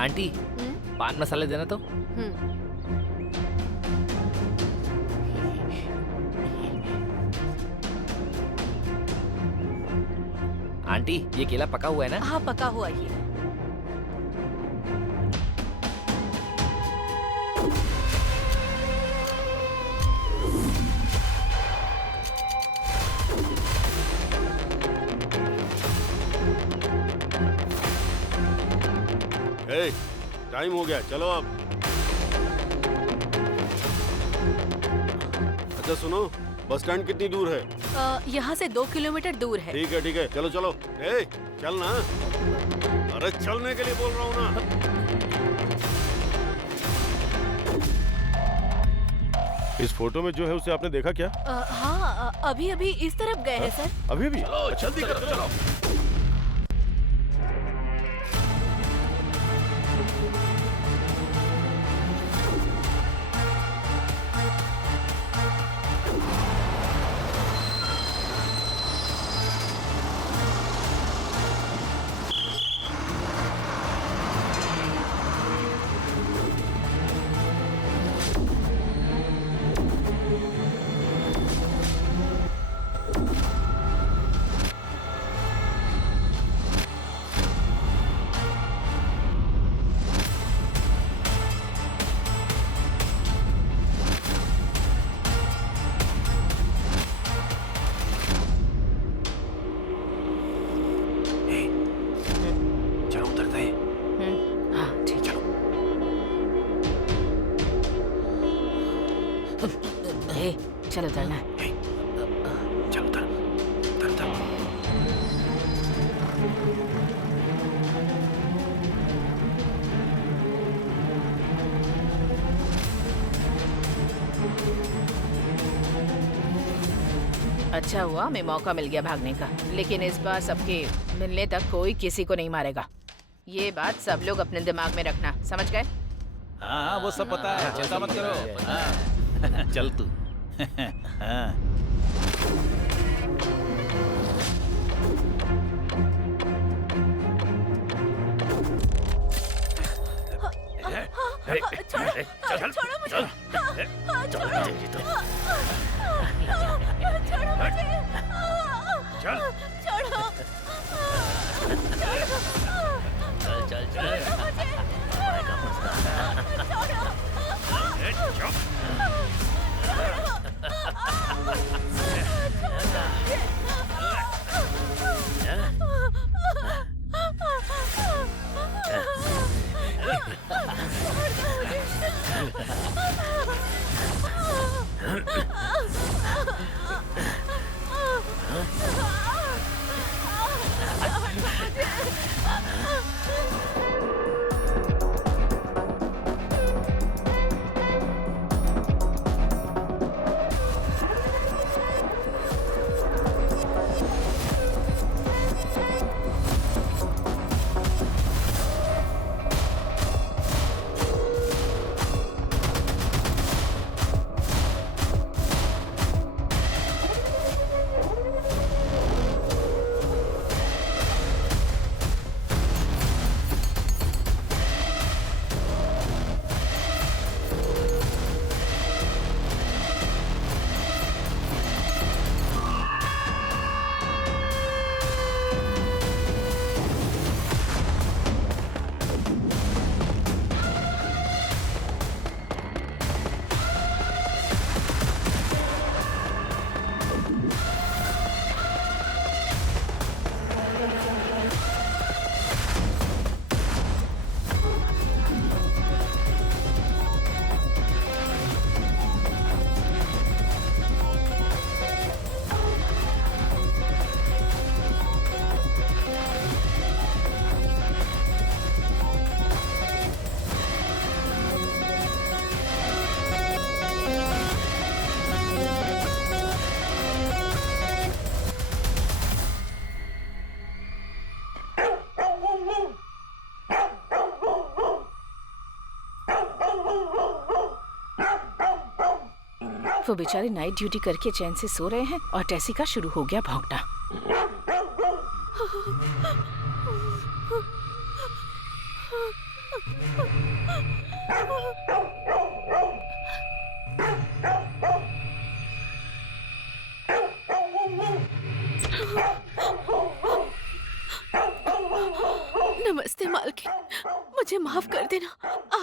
Aunty पान मसाले देना तो। आंटी ये केला पका हुआ है ना? हाँ पका हुआ ही है। टाइम हो गया, चलो अब। अच्छा सुनो, बस स्टैंड कितनी दूर है? यहाँ से 2 किलोमीटर दूर है। ठीक है, चलो चलो। चल ना, अरे चलने के लिए बोल रहा हूँ ना। इस फोटो में जो है उसे आपने देखा क्या? हाँ अभी अभी इस तरफ गए हैं सर। अभी भी? जल्दी करो चलो। चलो उतरना। चलो उतर। अच्छा हुआ हमें मौका मिल गया भागने का, लेकिन इस बार सबके मिलने तक कोई किसी को नहीं मारेगा। ये बात सब लोग अपने दिमाग में रखना, समझ गए? हाँ वो सब पता है, चिंता मत करो। चल तू। छोड़ो मुझे। वो बेचारे नाइट ड्यूटी करके चैन से सो रहे हैं और टेसी का शुरू हो गया भौंकना।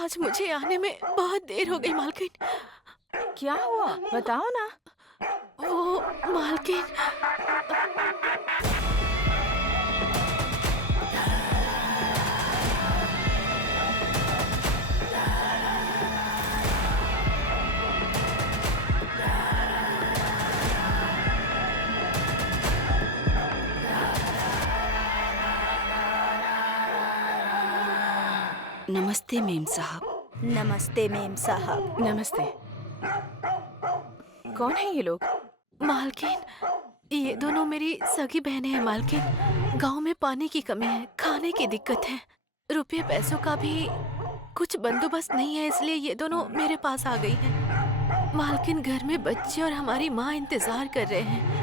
आज मुझे आने में बहुत देर हो गई मालकिन। क्या हुआ बताओ ना। वो मालकिन, नमस्ते मेम साहब। नमस्ते मेम साहब। नमस्ते। कौन है ये लोग? मालकिन, ये दोनों मेरी सगी बहनें हैं मालकिन। गांव में पानी की कमी है, खाने की दिक्कत है, रुपये पैसों का भी कुछ बंदोबस्त नहीं है, इसलिए ये दोनों मेरे पास आ गई हैं। मालकिन, घर में बच्चे और हमारी माँ इंतजार कर रहे हैं,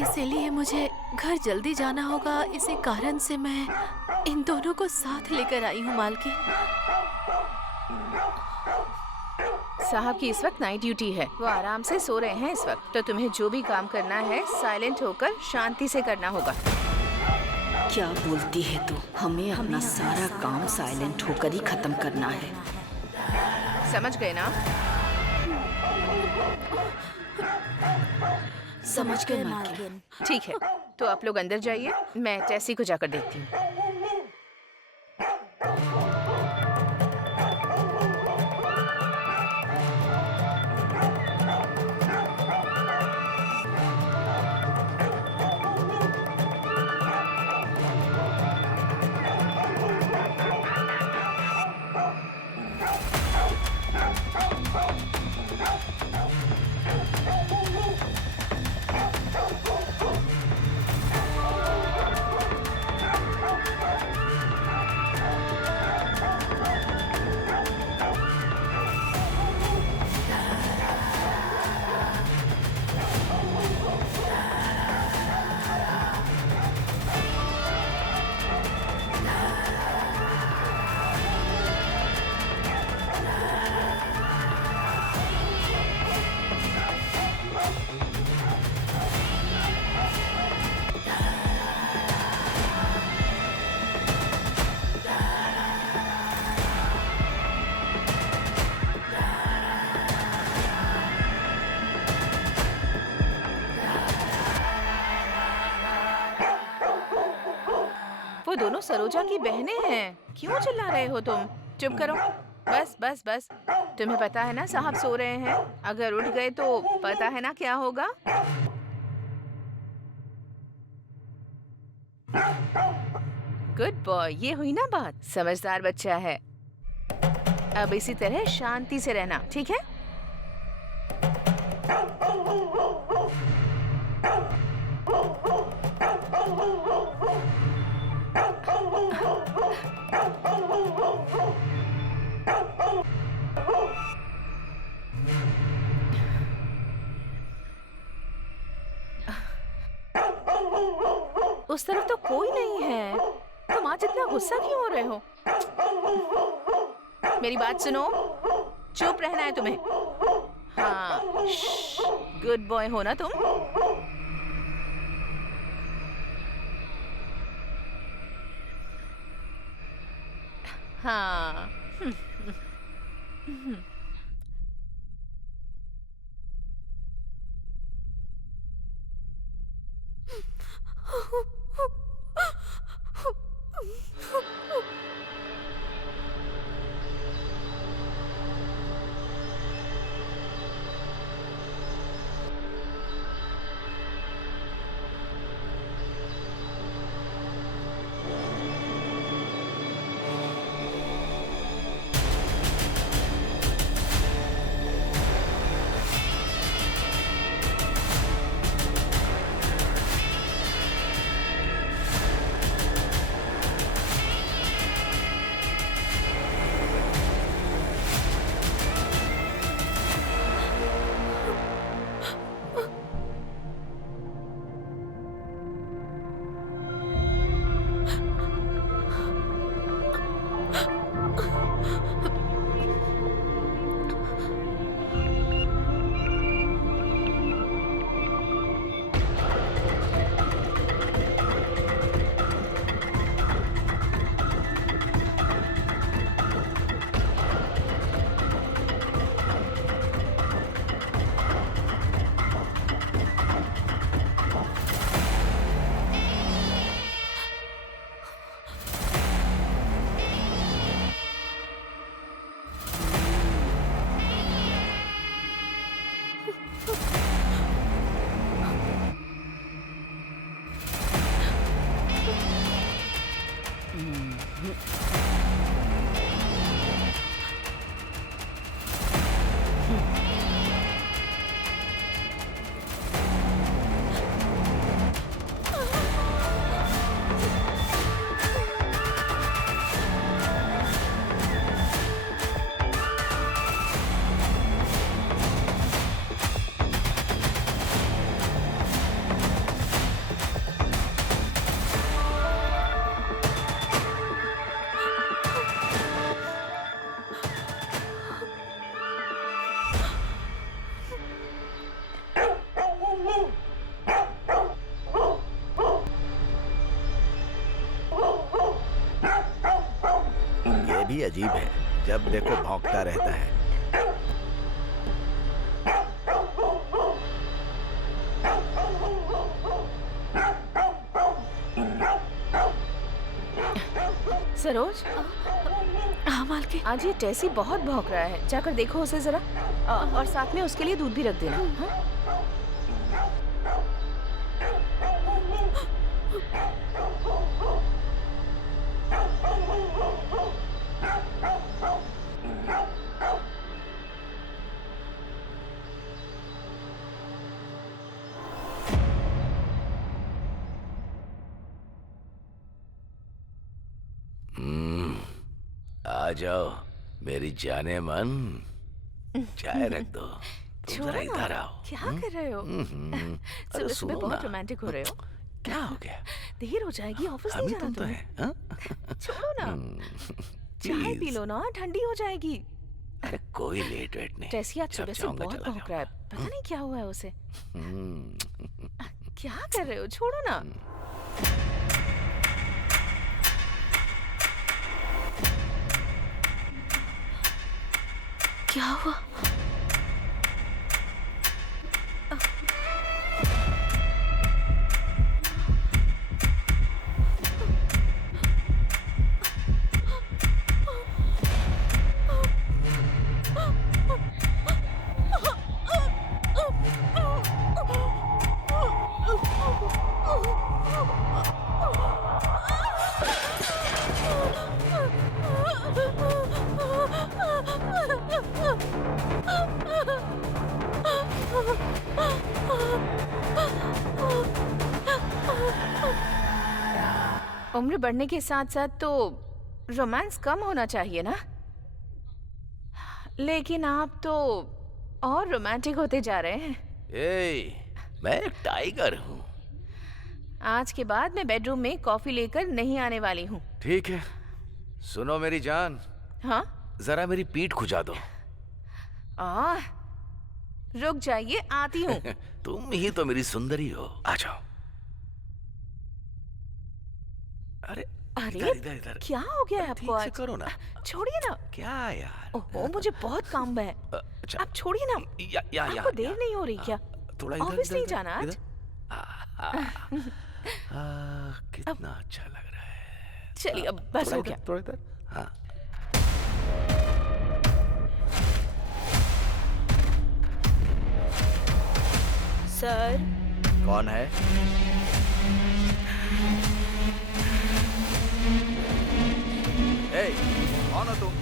इसीलिए मुझे घर जल्दी जाना होगा। इसी कारण से मैं इन दोनों को साथ लेकर आई हूँ मालकिन। साहब की इस वक्त नाइट ड्यूटी है, वो आराम से सो रहे हैं इस वक्त। तो तुम्हें जो भी काम करना है साइलेंट होकर शांति से करना होगा। क्या बोलती है तू? हमें अपना सारा काम साइलेंट होकर ही खत्म करना है। समझ गए ना? समझ गए मालकिन। मालकिन। ठीक है, तो आप लोग अंदर जाइए, मैं टेसी को जाकर देखती हूँ। वो दोनों सरोजा की बहनें हैं। क्यों चिल्ला रहे हो तुम? चुप करो। बस बस बस। तुम्हें पता है ना साहब सो रहे हैं, अगर उठ गए तो पता है ना क्या होगा। गुड बॉय, ये हुई ना बात। समझदार बच्चा है। अब इसी तरह शांति से रहना, ठीक है? उस तरफ तो कोई नहीं है। तुम आज इतना गुस्सा क्यों हो रहे हो? मेरी बात सुनो, चुप रहना है तुम्हें। हाँ, गुड बॉय हो ना तुम। हाँ। अजीब है, जब देखो भौंकता रहता है। सरोज, हाँ मालकिन। आज ये टेसी बहुत भौंक रहा है, जाकर देखो उसे जरा। और साथ में उसके लिए दूध भी रख देना। हाँ? आ जाओ मेरी जाने मन, चाय रख दो। तुम छोड़ो जरा ना। इधर आओ। क्या कर रहे हो? अरे सुबह सुबह सुनो बहुत ना। रोमांटिक हो रहे हो। क्या हो गया? देर हो जाएगी, ऑफिस नहीं अभी जाना तुम तो तुम्हें। है, हाँ? छोड़ो ना, चाय पी लो ना, ठंडी हो जाएगी। अरे कोई लेट वेट नहीं। टेसी आज जब सुबह से चाहूंगा बहुत चला भौंक रहा है, पता नहीं क्या हुआ है उसे। जाऊंगा। क्या कर रहे हो? छोड़ो ना। क्या हुआ? उम्र बढ़ने के साथ साथ तो रोमांस कम होना चाहिए ना, लेकिन आप तो और रोमांटिक होते जा रहे हैं। मैं एक टाइगर हूँ। आज के बाद मैं बेडरूम में कॉफी लेकर नहीं आने वाली हूँ। ठीक है, सुनो मेरी जान, हाँ? जरा मेरी पीठ खुजा दो। रुक जाइए, आती हूँ। तुम ही तो मेरी सुंदरी हो, आ जाओ। अरे अरे इधर इधर इधर। क्या हो गया है ठीक आपको से आज? करो ना। छोड़िए ना। क्या यार? ओहो, मुझे बहुत काम है। अच्छा, आप छोड़िए ना। या आपको देर नहीं हो रही क्या? थोड़ा इधर ऑफिस इधर, नहीं इधर, जाना आज? इधर। कितना अच्छा लग रहा है। चलिए अब बस हो गया। थोड़ा इधर। हाँ। सर, कौन है? ए, कौन हो तुम?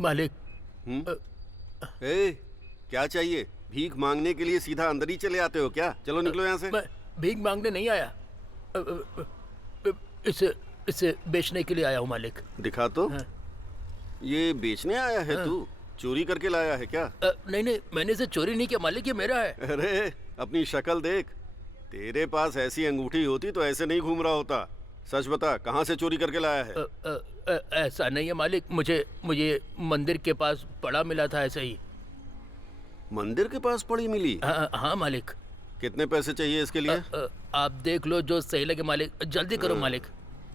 मालिक। ए, क्या चाहिए? भीख मांगने के लिए सीधा अंदर ही चले आते हो क्या? चलो निकलो यहाँ से। मैं भीख मांगने नहीं आया, इसे बेचने के लिए आया हूँ मालिक। दिखा तो। ये बेचने आया है तू? चोरी करके लाया है क्या? नहीं, मैंने इसे चोरी नहीं किया मालिक, ये मेरा है। अरे अपनी शक्ल देख, तेरे पास ऐसी अंगूठी होती तो ऐसे नहीं घूम रहा होता। सच बता, कहाँ से चोरी करके लाया है? ऐसा नहीं है मालिक, मुझे मंदिर के पास पड़ा मिला था, ऐसे ही। मंदिर के पास पड़ी मिली? हाँ मालिक। कितने पैसे चाहिए इसके लिए? आप देख लो जो सही लगे मालिक, जल्दी करो मालिक।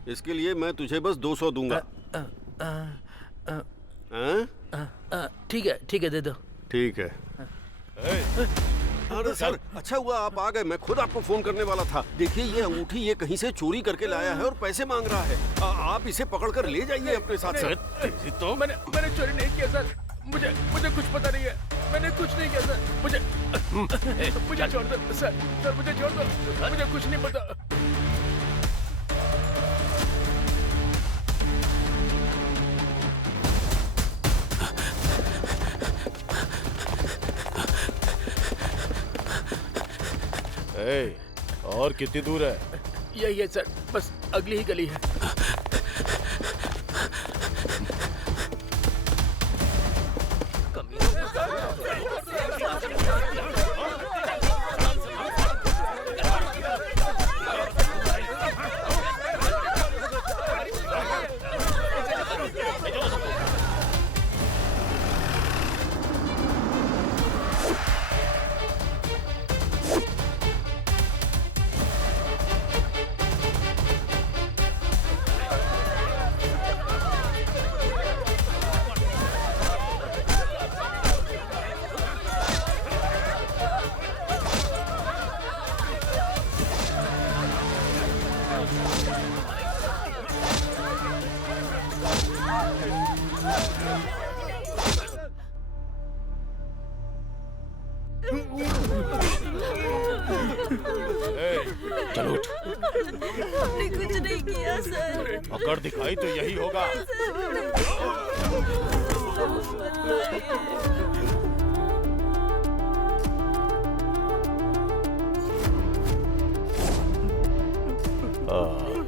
इसके लिए मैं तुझे बस 200 दूंगा। ठीक है, दे दो। ठीक है। अरे सर, अच्छा हुआ आप आ गए, मैं खुद आपको फोन करने वाला था। देखिए ये अंगूठी ये कहीं से चोरी करके लाया है और पैसे मांग रहा है। आप इसे पकड़कर ले जाइए अपने साथ। सर तो मैंने चोरी नहीं किया सर, मुझे कुछ पता नहीं है, मैंने कुछ नहीं किया सर। मुझे छोड़ दो सर, मुझे छोड़ दो, मुझे कुछ नहीं पता। और कितनी दूर है? यही है सर, बस अगली ही गली है। चलो उठ। हमने कुछ नहीं किया सर। अगर दिखाई तो यही होगा।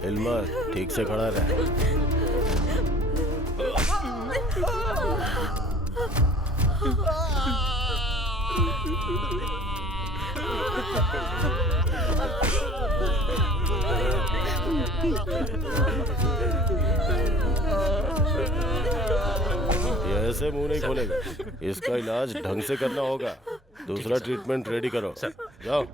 इल्मा ठीक से खड़ा रहे। ये ऐसे मुंह नहीं खोलेगा, इसका इलाज ढंग से करना होगा। दूसरा ट्रीटमेंट रेडी करो। जाओ।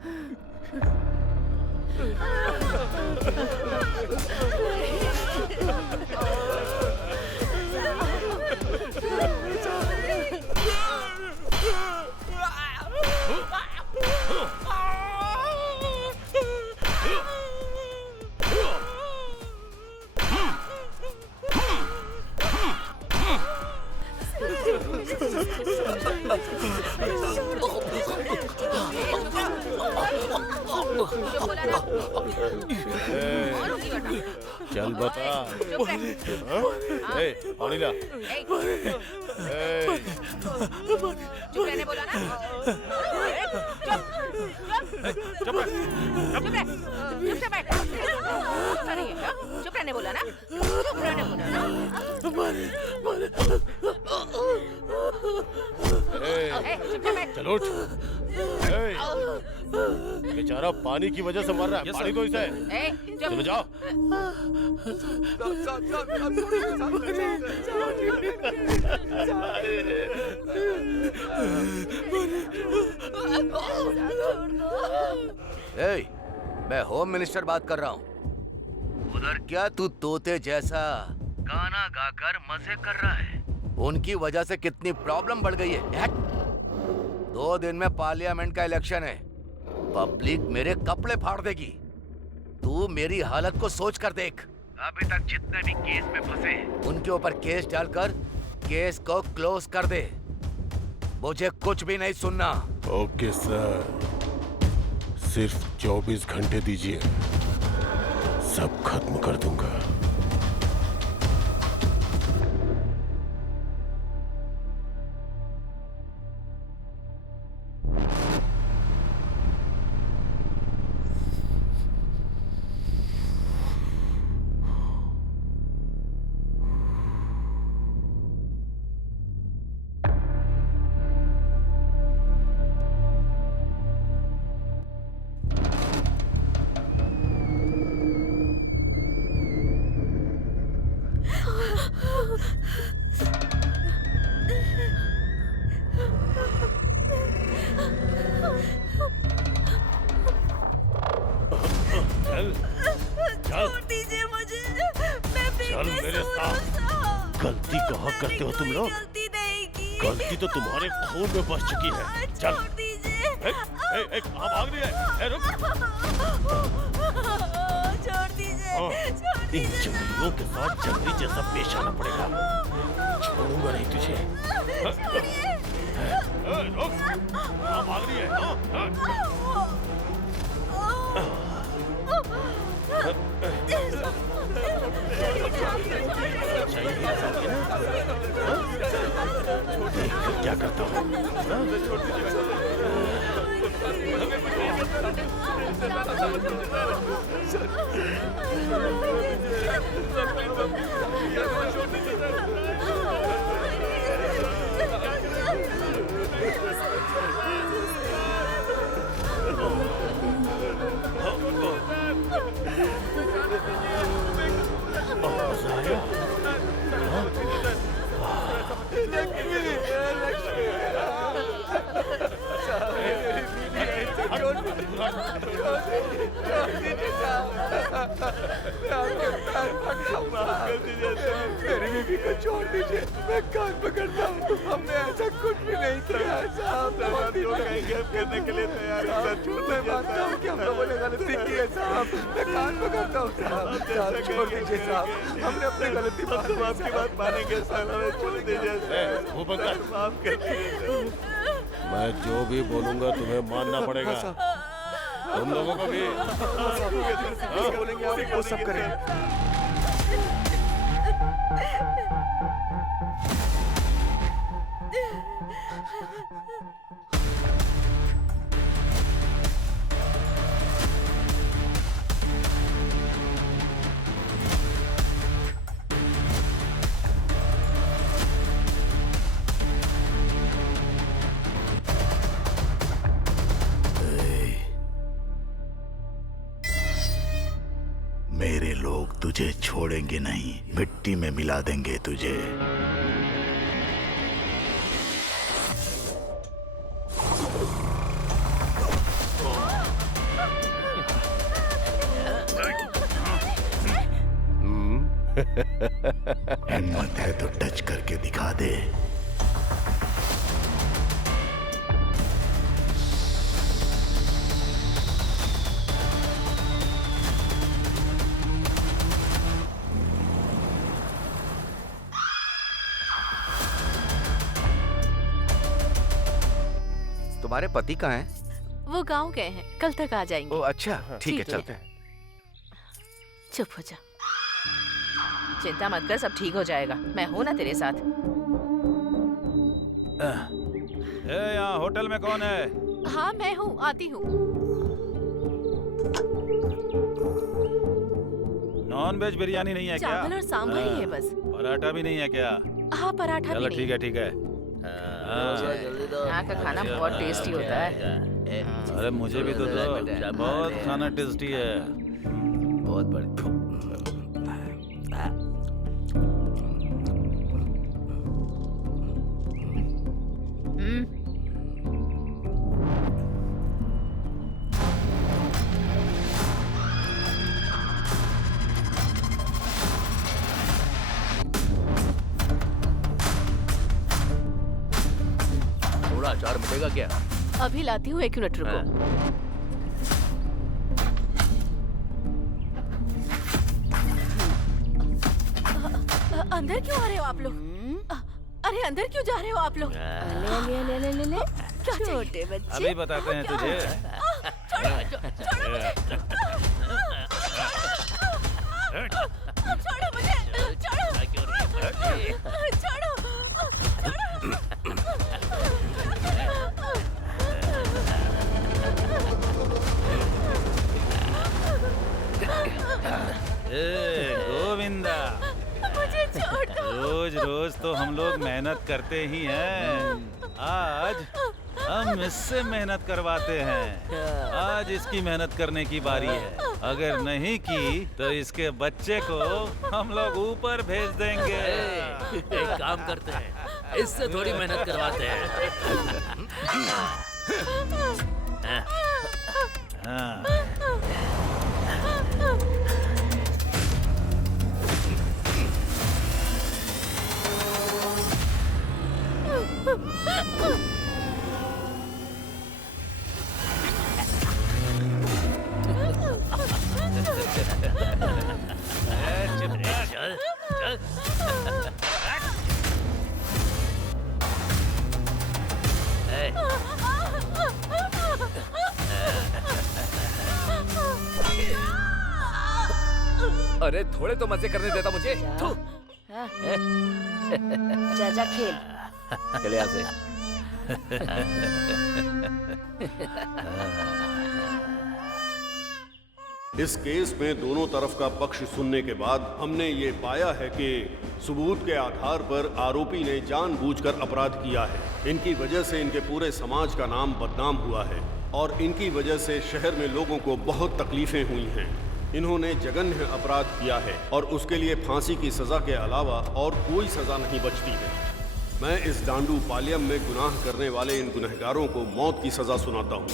चल बता। पानी ला। चुप रहने बोला ना। चुप से बैठ। चुप रहने बोला ना। चुप रहने बोला ना। चलो उठ। बेचारा पानी की वजह से मर रहा है। पानी तो इसे। चलो जाओ। मैं होम मिनिस्टर बात कर रहा हूँ। उधर क्या तू तोते जैसा गाना गाकर मजे कर रहा है? उनकी वजह से कितनी प्रॉब्लम बढ़ गई है। 2 दिन में पार्लियामेंट का इलेक्शन है। पब्लिक मेरे कपड़े फाड़ देगी। तू मेरी हालत को सोच कर देख। अभी तक जितने भी केस में फंसे उनके ऊपर केस डालकर केस को क्लोज कर दे। मुझे कुछ भी नहीं सुनना। ओके सर, सिर्फ 24 घंटे दीजिए। सब खत्म कर दूंगा। छोड़ दीजिए मुझे, मैं चल मेरे साथ। गलती कहाँ करते हो तुम लोग? गलती नहीं की। गलती तो तुम्हारे खून में बस चुकी है। चल। छोड़ दीजिए। कहाँ भाग रही है? रुक। छोड़ दीजिए। इन जंगलियों के साथ जंगली जैसा पेश आना पड़ेगा। छोड़ूंगा नहीं तुझे। रुक। कहाँ भाग रही है? क्या करता हूँ? मेरी बीवी को छोड़ दीजिए, मैं कान पकड़ता हूँ। हमने ऐसा कुछ भी नहीं किया साहब। करने के लिए तैयार है सर। मैं मानता हूँ कि हम लोगों ने गलती की है साहब। मैं कान पकड़ता हूँ साहब। छोड़ दीजिए साहब, हमने अपनी गलती आपकी बात मानेंगे सर। हमें छोड़ दीजिए सर। वो बंद कर। माफ कर दीजिए। मैं जो भी बोलूंगा तुम्हें मानना पड़ेगा। तुम लोगों को भी। बोलेंगे आप वो सब करेंगे। मेरे लोग तुझे छोड़ेंगे नहीं, मिट्टी में मिला देंगे तुझे। हिम्मत है तो टच करके दिखा दे। तुम्हारे पति कहाँ हैं? वो गांव गए हैं, कल तक आ जाएंगे। ओ अच्छा, ठीक है, चलते हैं। चुप हो जा। चिंता मत कर, सब ठीक हो जाएगा। मैं हूँ ना तेरे साथ। यहाँ होटल में कौन है? हाँ मैं हूँ, आती हूँ। नॉन वेज बिरयानी नहीं है क्या? चावल और सांभर ही है बस। पराठा भी नहीं है क्या? हाँ पराठा भी नहीं। ठीक है ठीक है। यहाँ का खाना बहुत टेस्टी होता है। अरे मुझे भी तो दो, बहुत खाना टेस्टी है। बहुत बढ़िया। थोड़ा अचार मिलेगा क्या? अभी लाती हूँ, 1 मिनट रुको। अंदर क्यों आ रहे हो आप लोग? अरे अंदर क्यों जा रहे हो आप लोग? ले क्या छोटे बच्चे। अभी बताते हैं तुझे। छोड़ो मुझे। छोड़ो मुझे, छोड़ो, गोविंदा, मुझे छोड़ दो। रोज रोज तो हम लोग मेहनत करते ही हैं। आज हम इससे मेहनत करवाते हैं। आज इसकी मेहनत करने की बारी है। अगर नहीं की तो इसके बच्चे को हम लोग ऊपर भेज देंगे। एक काम करते हैं, इससे थोड़ी मेहनत करवाते हैं। हाँ। चल, चल। अरे थोड़े तो मजे करने देता मुझे। जा खेल। चले यहाँ से। इस केस में दोनों तरफ का पक्ष सुनने के बाद हमने ये पाया है कि सबूत के आधार पर आरोपी ने जानबूझकर अपराध किया है। इनकी वजह से इनके पूरे समाज का नाम बदनाम हुआ है और इनकी वजह से शहर में लोगों को बहुत तकलीफें हुई हैं। इन्होंने जघन्य अपराध किया है और उसके लिए फांसी की सजा के अलावा और कोई सजा नहीं बचती है। मैं इस डांडू पालियम में गुनाह करने वाले इन गुनहगारों को मौत की सजा सुनाता हूँ।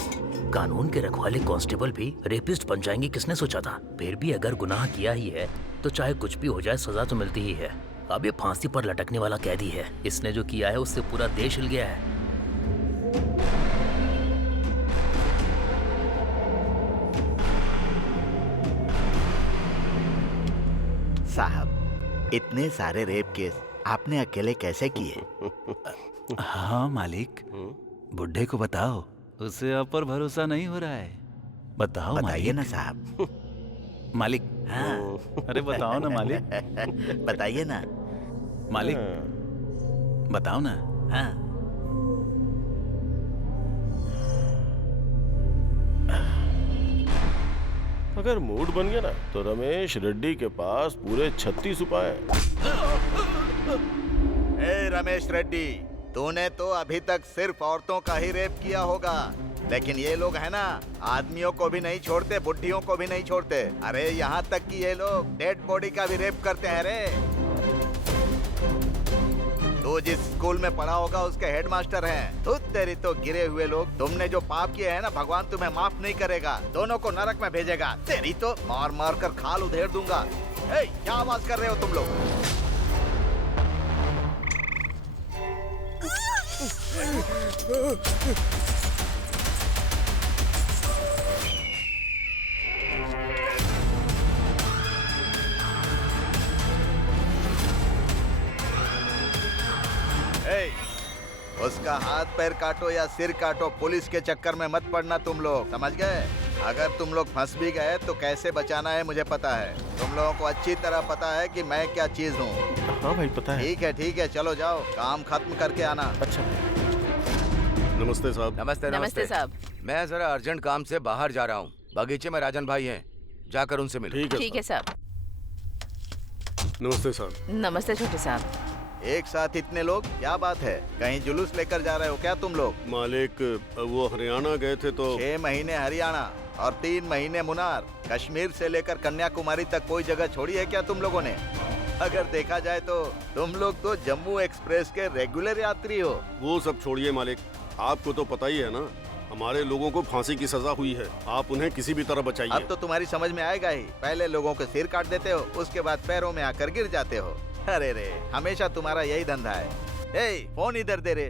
कानून के रखवाले कांस्टेबल भी रेपिस्ट बन जाएंगे, किसने सोचा था? फिर भी अगर गुनाह किया ही है तो चाहे कुछ भी हो जाए सजा तो मिलती ही है। अब ये फांसी पर लटकने वाला कैदी है। इसने जो किया है उससे पूरा देश हिल गया है। साहब, इतने सारे रेप केस आपने अकेले कैसे किए? हाँ मालिक, बुड्ढे को बताओ, उसे आप पर भरोसा नहीं हो रहा है। बताओ बताइए मालिक। ना साहब। मालिक। हाँ। अरे बताओ ना मालिक। बताइए ना मालिक, बताओ ना। हाँ। अगर मूड बन गया ना तो रमेश रेड्डी के पास पूरे 36 उपाय हैं। ए रमेश रेड्डी, तूने तो अभी तक सिर्फ औरतों का ही रेप किया होगा, लेकिन ये लोग है ना, आदमियों को भी नहीं छोड़ते, बुढ़ियों को भी नहीं छोड़ते। अरे यहाँ तक कि ये लोग डेड बॉडी का भी रेप करते हैं रे। तू जिस स्कूल में पढ़ा होगा उसके हेडमास्टर हैं। तू तेरी तो गिरे हुए लोग, तुमने जो पाप किए हैं ना, भगवान तुम्हें माफ नहीं करेगा, दोनों को नरक में भेजेगा। तेरी तो मार मार कर खाल उधेड़ दूंगा। ए, क्या आवाज कर रहे हो तुम लोग? उसका हाथ पैर काटो या सिर काटो, पुलिस के चक्कर में मत पड़ना तुम लोग, समझ गए? अगर तुम लोग फंस भी गए तो कैसे बचाना है मुझे पता है। तुम लोगों को अच्छी तरह पता है कि मैं क्या चीज हूँ। हाँ भाई पता है। ठीक है, चलो जाओ, काम खत्म करके आना। अच्छा। नमस्ते साहब। नमस्ते नमस्ते साहब। मैं जरा अर्जेंट काम से बाहर जा रहा हूँ। बगीचे में राजन भाई हैं, जाकर उनसे मिलो। ठीक है साहब। नमस्ते साहब। नमस्ते छोटे साहब। एक साथ इतने लोग, क्या बात है? कहीं जुलूस लेकर जा रहे हो क्या तुम लोग? मालिक, वो हरियाणा गए थे तो 6 महीने हरियाणा और 3 महीने मुनार। कश्मीर से लेकर कन्याकुमारी तक कोई जगह छोड़ी है क्या तुम लोगों ने? अगर देखा जाए तो तुम लोग तो जम्मू एक्सप्रेस के रेगुलर यात्री हो। वो सब छोड़िए मालिक, आपको तो पता ही है ना, हमारे लोगों को फांसी की सजा हुई है। आप उन्हें किसी भी तरह बचाइए। अब तो तुम्हारी समझ में आएगा ही। पहले लोगों के सिर काट देते हो, उसके बाद पैरों में आकर गिर जाते हो। अरे रे, हमेशा तुम्हारा यही धंधा है। ए, फोन इधर दे रे।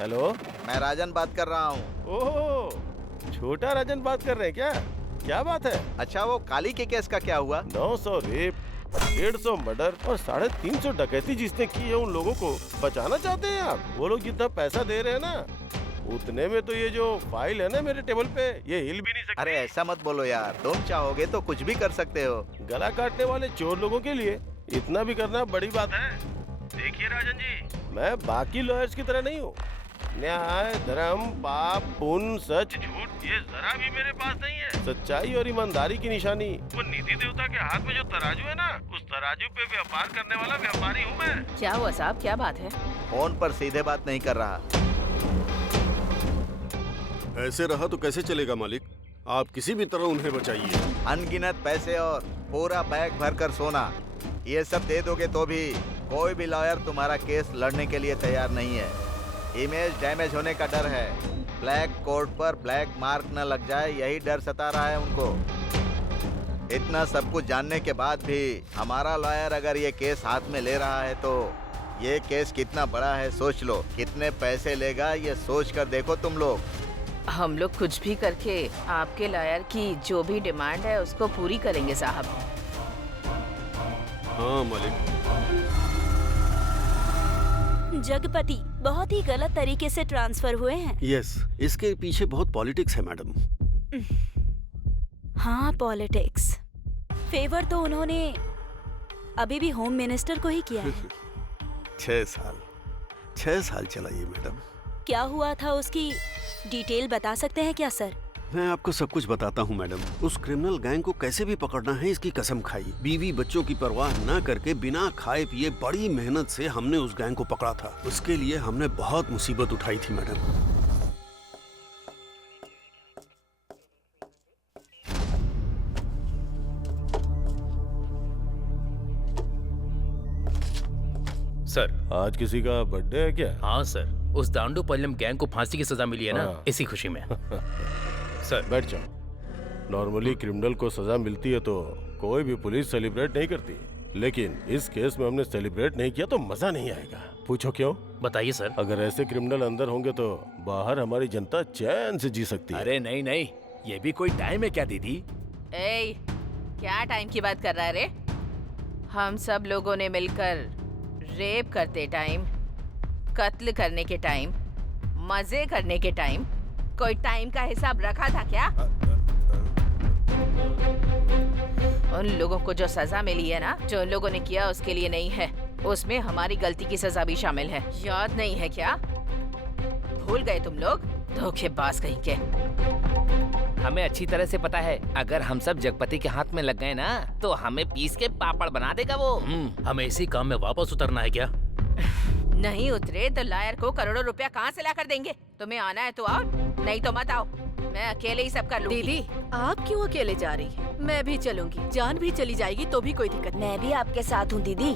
हेलो, मैं राजन बात कर रहा हूँ। ओह, छोटा राजन बात कर रहे हैं क्या? क्या बात है? अच्छा, वो काली के केस का क्या हुआ? 900 रेप, 150 मर्डर और 350 डकैती जिसने की है, उन लोगों को बचाना चाहते हैं आप? वो लोग जितना पैसा दे रहे हैं ना, उतने में तो ये जो फाइल है ना मेरे टेबल पे, ये हिल भी नहीं सकती। अरे ऐसा मत बोलो यार, तुम चाहोगे तो कुछ भी कर सकते हो। गला काटने वाले चोर लोगों के लिए इतना भी करना बड़ी बात है। देखिए राजन जी, मैं बाकी लॉयर्स की तरह नहीं हूँ। न्याय, धर्म, पाप, पुण्य, सच, झूठ, ये जरा भी मेरे पास नहीं है। सच्चाई और ईमानदारी की निशानी वो निधि देवता के हाथ में जो तराजू है ना, उस तराजू पे व्यापार करने वाला व्यापारी हूँ मैं। क्या हुआ साहब, क्या बात है? फोन पर सीधे बात नहीं कर रहा। ऐसे रहा तो कैसे चलेगा मालिक? आप किसी भी तरह उन्हें बचाइए। अनगिनत पैसे और पूरा बैग भरकर सोना, ये सब दे दोगे तो भी कोई भी लॉयर तुम्हारा केस लड़ने के लिए तैयार नहीं है। इमेज डैमेज होने का डर है। ब्लैक कोर्ट पर ब्लैक मार्क न लग जाए, यही डर सता रहा है उनको। इतना सब कुछ जानने के बाद भी हमारा लॉयर अगर ये केस हाथ में ले रहा है तो ये केस कितना बड़ा है सोच लो। कितने पैसे लेगा ये सोच कर देखो तुम लोग। हम लोग कुछ भी करके आपके लॉयर की जो भी डिमांड है उसको पूरी करेंगे साहब। हाँ मालिक। जगपति बहुत ही गलत तरीके से ट्रांसफर हुए हैं। यस, इसके पीछे बहुत पॉलिटिक्स है मैडम। हाँ पॉलिटिक्स। फेवर तो उन्होंने अभी भी होम मिनिस्टर को ही किया है। 6 साल चला ये मैडम। क्या हुआ था उसकी डिटेल बता सकते हैं क्या सर? मैं आपको सब कुछ बताता हूँ मैडम। उस क्रिमिनल गैंग को कैसे भी पकड़ना है इसकी कसम खाई। बीवी बच्चों की परवाह न करके बिना खाए पिए बड़ी मेहनत से हमने उस गैंग को पकड़ा था। उसके लिए हमने बहुत मुसीबत उठाई थी मैडम। सर, आज किसी का बर्थडे है क्या? हाँ सर, उस दांडू पल्लम गैंग को फांसी की सजा मिली है ना, इसी खुशी में। सर बैठ जाओ। नॉर्मली क्रिमिनल को सजा मिलती है तो कोई भी पुलिस सेलिब्रेट नहीं करती, लेकिन इस केस में हमने सेलिब्रेट नहीं किया तो मजा नहीं आएगा। पूछो क्यों? बताइए सर। अगर ऐसे क्रिमिनल अंदर होंगे तो बाहर हमारी जनता चैन से जी सकती है। अरे नहीं नहीं, ये भी कोई टाइम है क्या दीदी? ए, क्या टाइम की बात कर रहा है रे? हम सब लोगों ने मिलकर रेप करते टाइम, कत्ल करने के टाइम, मजे करने के टाइम कोई टाइम का हिसाब रखा था क्या? उन लोगों को जो सजा मिली है ना, जो उन लोगों ने किया उसके लिए नहीं है, उसमें हमारी गलती की सजा भी शामिल है। याद नहीं है क्या? भूल गए तुम लोग? धोखेबाज कहीं के। हमें अच्छी तरह से पता है, अगर हम सब जगपति के हाथ में लग गए ना तो हमें पीस के पापड़ बना देगा वो। हमें इसी काम में वापस उतरना है क्या? नहीं उतरे तो लायर को करोड़ों रुपया कहाँ से लाकर देंगे? तुम्हें आना है तो आओ, नहीं तो मत आओ। मैं अकेले ही सब कर लूंगी। दीदी, आप क्यों अकेले जा रही हैं? मैं भी चलूंगी। जान भी चली जाएगी तो भी कोई दिक्कत नहीं। मैं भी आपके साथ हूँ दीदी।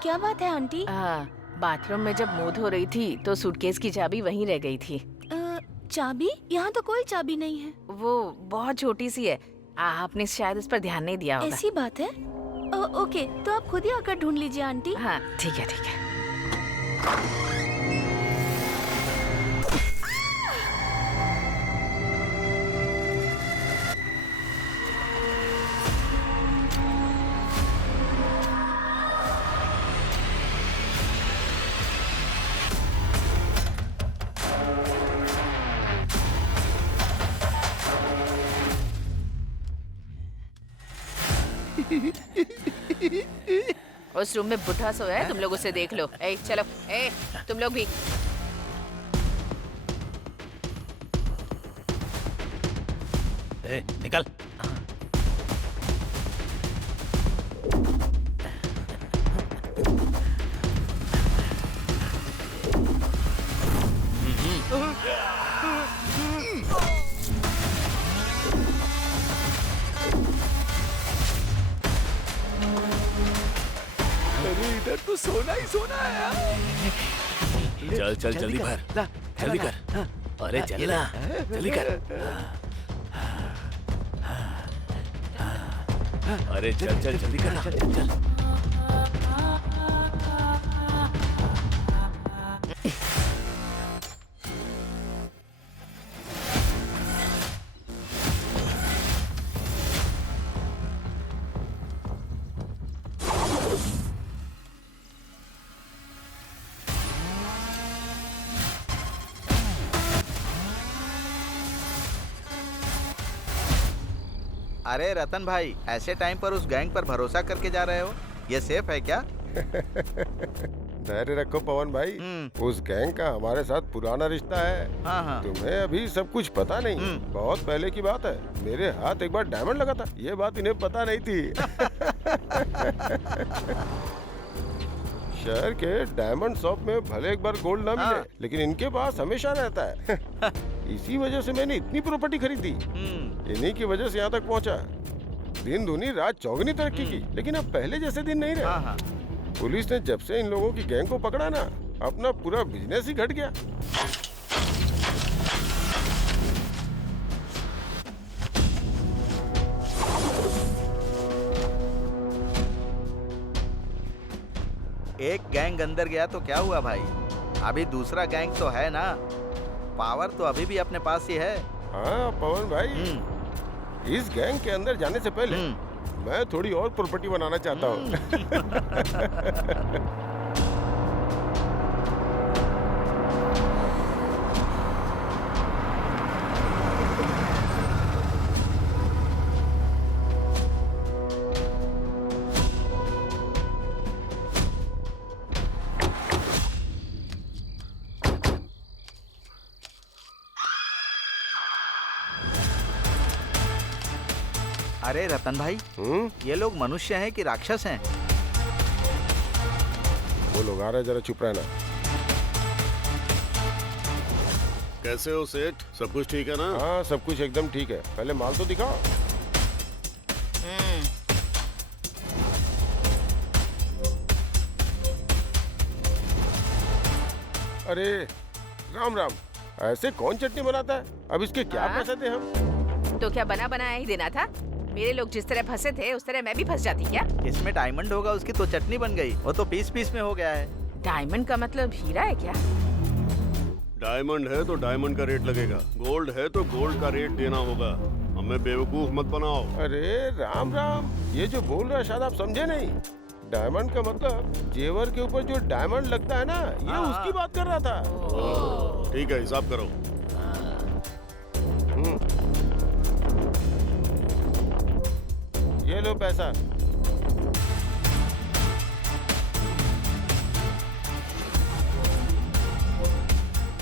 क्या बात है आंटी? बाथरूम में जब मुंह धो रही थी तो सूटकेस की चाबी वहीं रह गई थी। चाबी? यहाँ तो कोई चाबी नहीं है। वो बहुत छोटी सी है, आपने शायद उस पर ध्यान नहीं दिया होगा। ऐसी बात है? ओके, तो आप खुद ही आकर ढूंढ लीजिए आंटी। हाँ ठीक है ठीक है। उस रूम में बुढ़ा सोया है, तुम लोग उसे देख लो। ए, चलो, ए, तुम लोग भी। ए, निकल। अरे इधर तो सोना ही सोना है यार। चल चल जल्दी भर, जल्दी कर। अरे चल ना, जल्दी कर। अरे चल चल जल्दी कर, चल चल। अरे रतन भाई, ऐसे टाइम पर उस गैंग पर भरोसा करके जा रहे हो? ये सेफ है क्या? धैर्य रखो पवन भाई, उस गैंग का हमारे साथ पुराना रिश्ता है। हाँ हाँ। तुम्हें अभी सब कुछ पता नहीं, बहुत पहले की बात है। मेरे हाथ एक बार डायमंड लगा था, ये बात इन्हें पता नहीं थी। शहर के डायमंड शॉप में भले एक बार गोल्ड ना मिले, लेकिन इनके पास हमेशा रहता है। इसी वजह से मैंने इतनी प्रॉपर्टी खरीदी, इन्हीं की वजह से यहाँ तक पहुँचा। दिन दूनी रात चौगनी तरक्की की, लेकिन अब पहले जैसे दिन नहीं रहे। पुलिस ने जब से इन लोगों की गैंग को पकड़ा ना, अपना पूरा बिजनेस ही घट गया। एक गैंग अंदर गया तो क्या हुआ भाई, अभी दूसरा गैंग तो है ना। पावर तो अभी भी अपने पास ही है। हाँ पवन भाई, इस गैंग के अंदर जाने से पहले मैं थोड़ी और प्रॉपर्टी बनाना चाहता हूँ। अरे रतन भाई, ये लोग मनुष्य हैं कि राक्षस हैं? वो लोग आ रहे, जरा चुप रहना। कैसे हो सेठ, सब कुछ ठीक है ना? हाँ सब कुछ एकदम ठीक है, पहले माल तो दिखाओ। अरे राम राम, ऐसे कौन चटनी बनाता है? अब इसके क्या पैसे थे हम? तो क्या बना बनाया ही देना था? मेरे लोग जिस तरह फंसे थे उस तरह मैं भी फंस जाती क्या? इसमें डायमंड होगा, उसकी तो चटनी बन गई। वो तो पीस पीस में हो गया है। डायमंड का मतलब हीरा है क्या? डायमंड है तो डायमंड का रेट लगेगा, गोल्ड है तो गोल्ड का रेट देना होगा। हमें बेवकूफ मत बनाओ। अरे राम राम, ये जो बोल रहा है शायद आप समझे नहीं। डायमंड का मतलब जेवर के ऊपर जो डायमंड लगता है ना, ये उसकी बात कर रहा था। ठीक है, हिसाब करो। ये लो पैसा।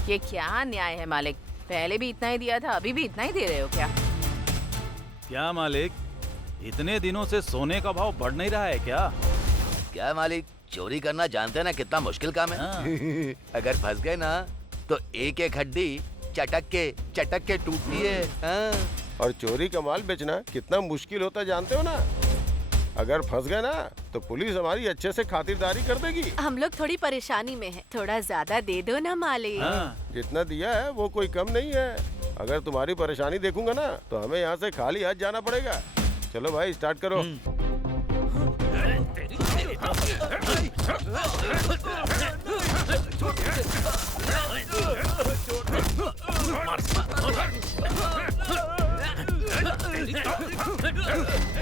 ये क्या न्याय है मालिक? पहले भी इतना ही दिया था, अभी भी इतना ही दे रहे हो क्या? क्या मालिक, इतने दिनों से सोने का भाव बढ़ नहीं रहा है क्या? क्या मालिक, चोरी करना जानते हैं ना कितना मुश्किल काम है। अगर फंस गए ना तो एक एक हड्डी चटक के टूटती है। और चोरी का माल बेचना कितना मुश्किल होता है जानते हो ना। अगर फंस गए ना तो पुलिस हमारी अच्छे से खातिरदारी कर देगी। हम लोग थोड़ी परेशानी में हैं, थोड़ा ज्यादा दे दो ना मालिक। जितना दिया है वो कोई कम नहीं है। अगर तुम्हारी परेशानी देखूंगा ना तो हमें यहाँ से खाली हाथ जाना पड़ेगा। चलो भाई स्टार्ट करो।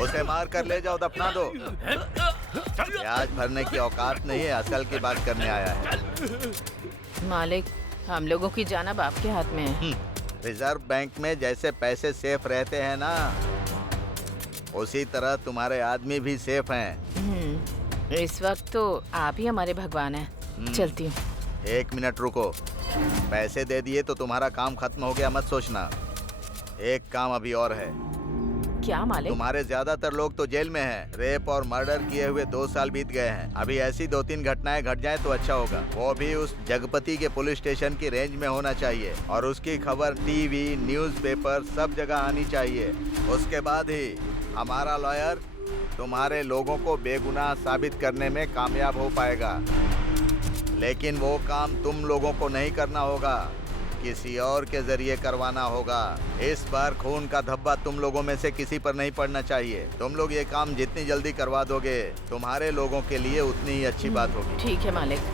उसे मार कर ले जाओ, दफना दो। ब्याज भरने की औकात नहीं है, असल की बात करने आया है। मालिक, हम लोगों की जान अब आपके हाथ में है। रिजर्व बैंक में जैसे पैसे सेफ रहते हैं ना, उसी तरह तुम्हारे आदमी भी सेफ हैं। इस वक्त तो आप ही हमारे भगवान हैं। चलती हूँ। 1 मिनट रुको। पैसे दे दिए तो तुम्हारा काम खत्म हो गया मत सोचना। एक काम अभी और है। क्या मालिक? तुम्हारे ज्यादातर लोग तो जेल में हैं। रेप और मर्डर किए हुए 2 साल बीत गए हैं। अभी ऐसी 2-3 घटनाएं घट जाएं तो अच्छा होगा। वो भी उस जगपति के पुलिस स्टेशन की रेंज में होना चाहिए और उसकी खबर टीवी, न्यूज़पेपर सब जगह आनी चाहिए। उसके बाद ही हमारा लॉयर तुम्हारे लोगों को बेगुनाह साबित करने में कामयाब हो पाएगा। लेकिन वो काम तुम लोगों को नहीं करना होगा, किसी और के जरिए करवाना होगा। इस बार खून का धब्बा तुम लोगों में से किसी पर नहीं पड़ना चाहिए। तुम लोग ये काम जितनी जल्दी करवा दोगे तुम्हारे लोगों के लिए उतनी ही अच्छी बात होगी। ठीक है मालिक।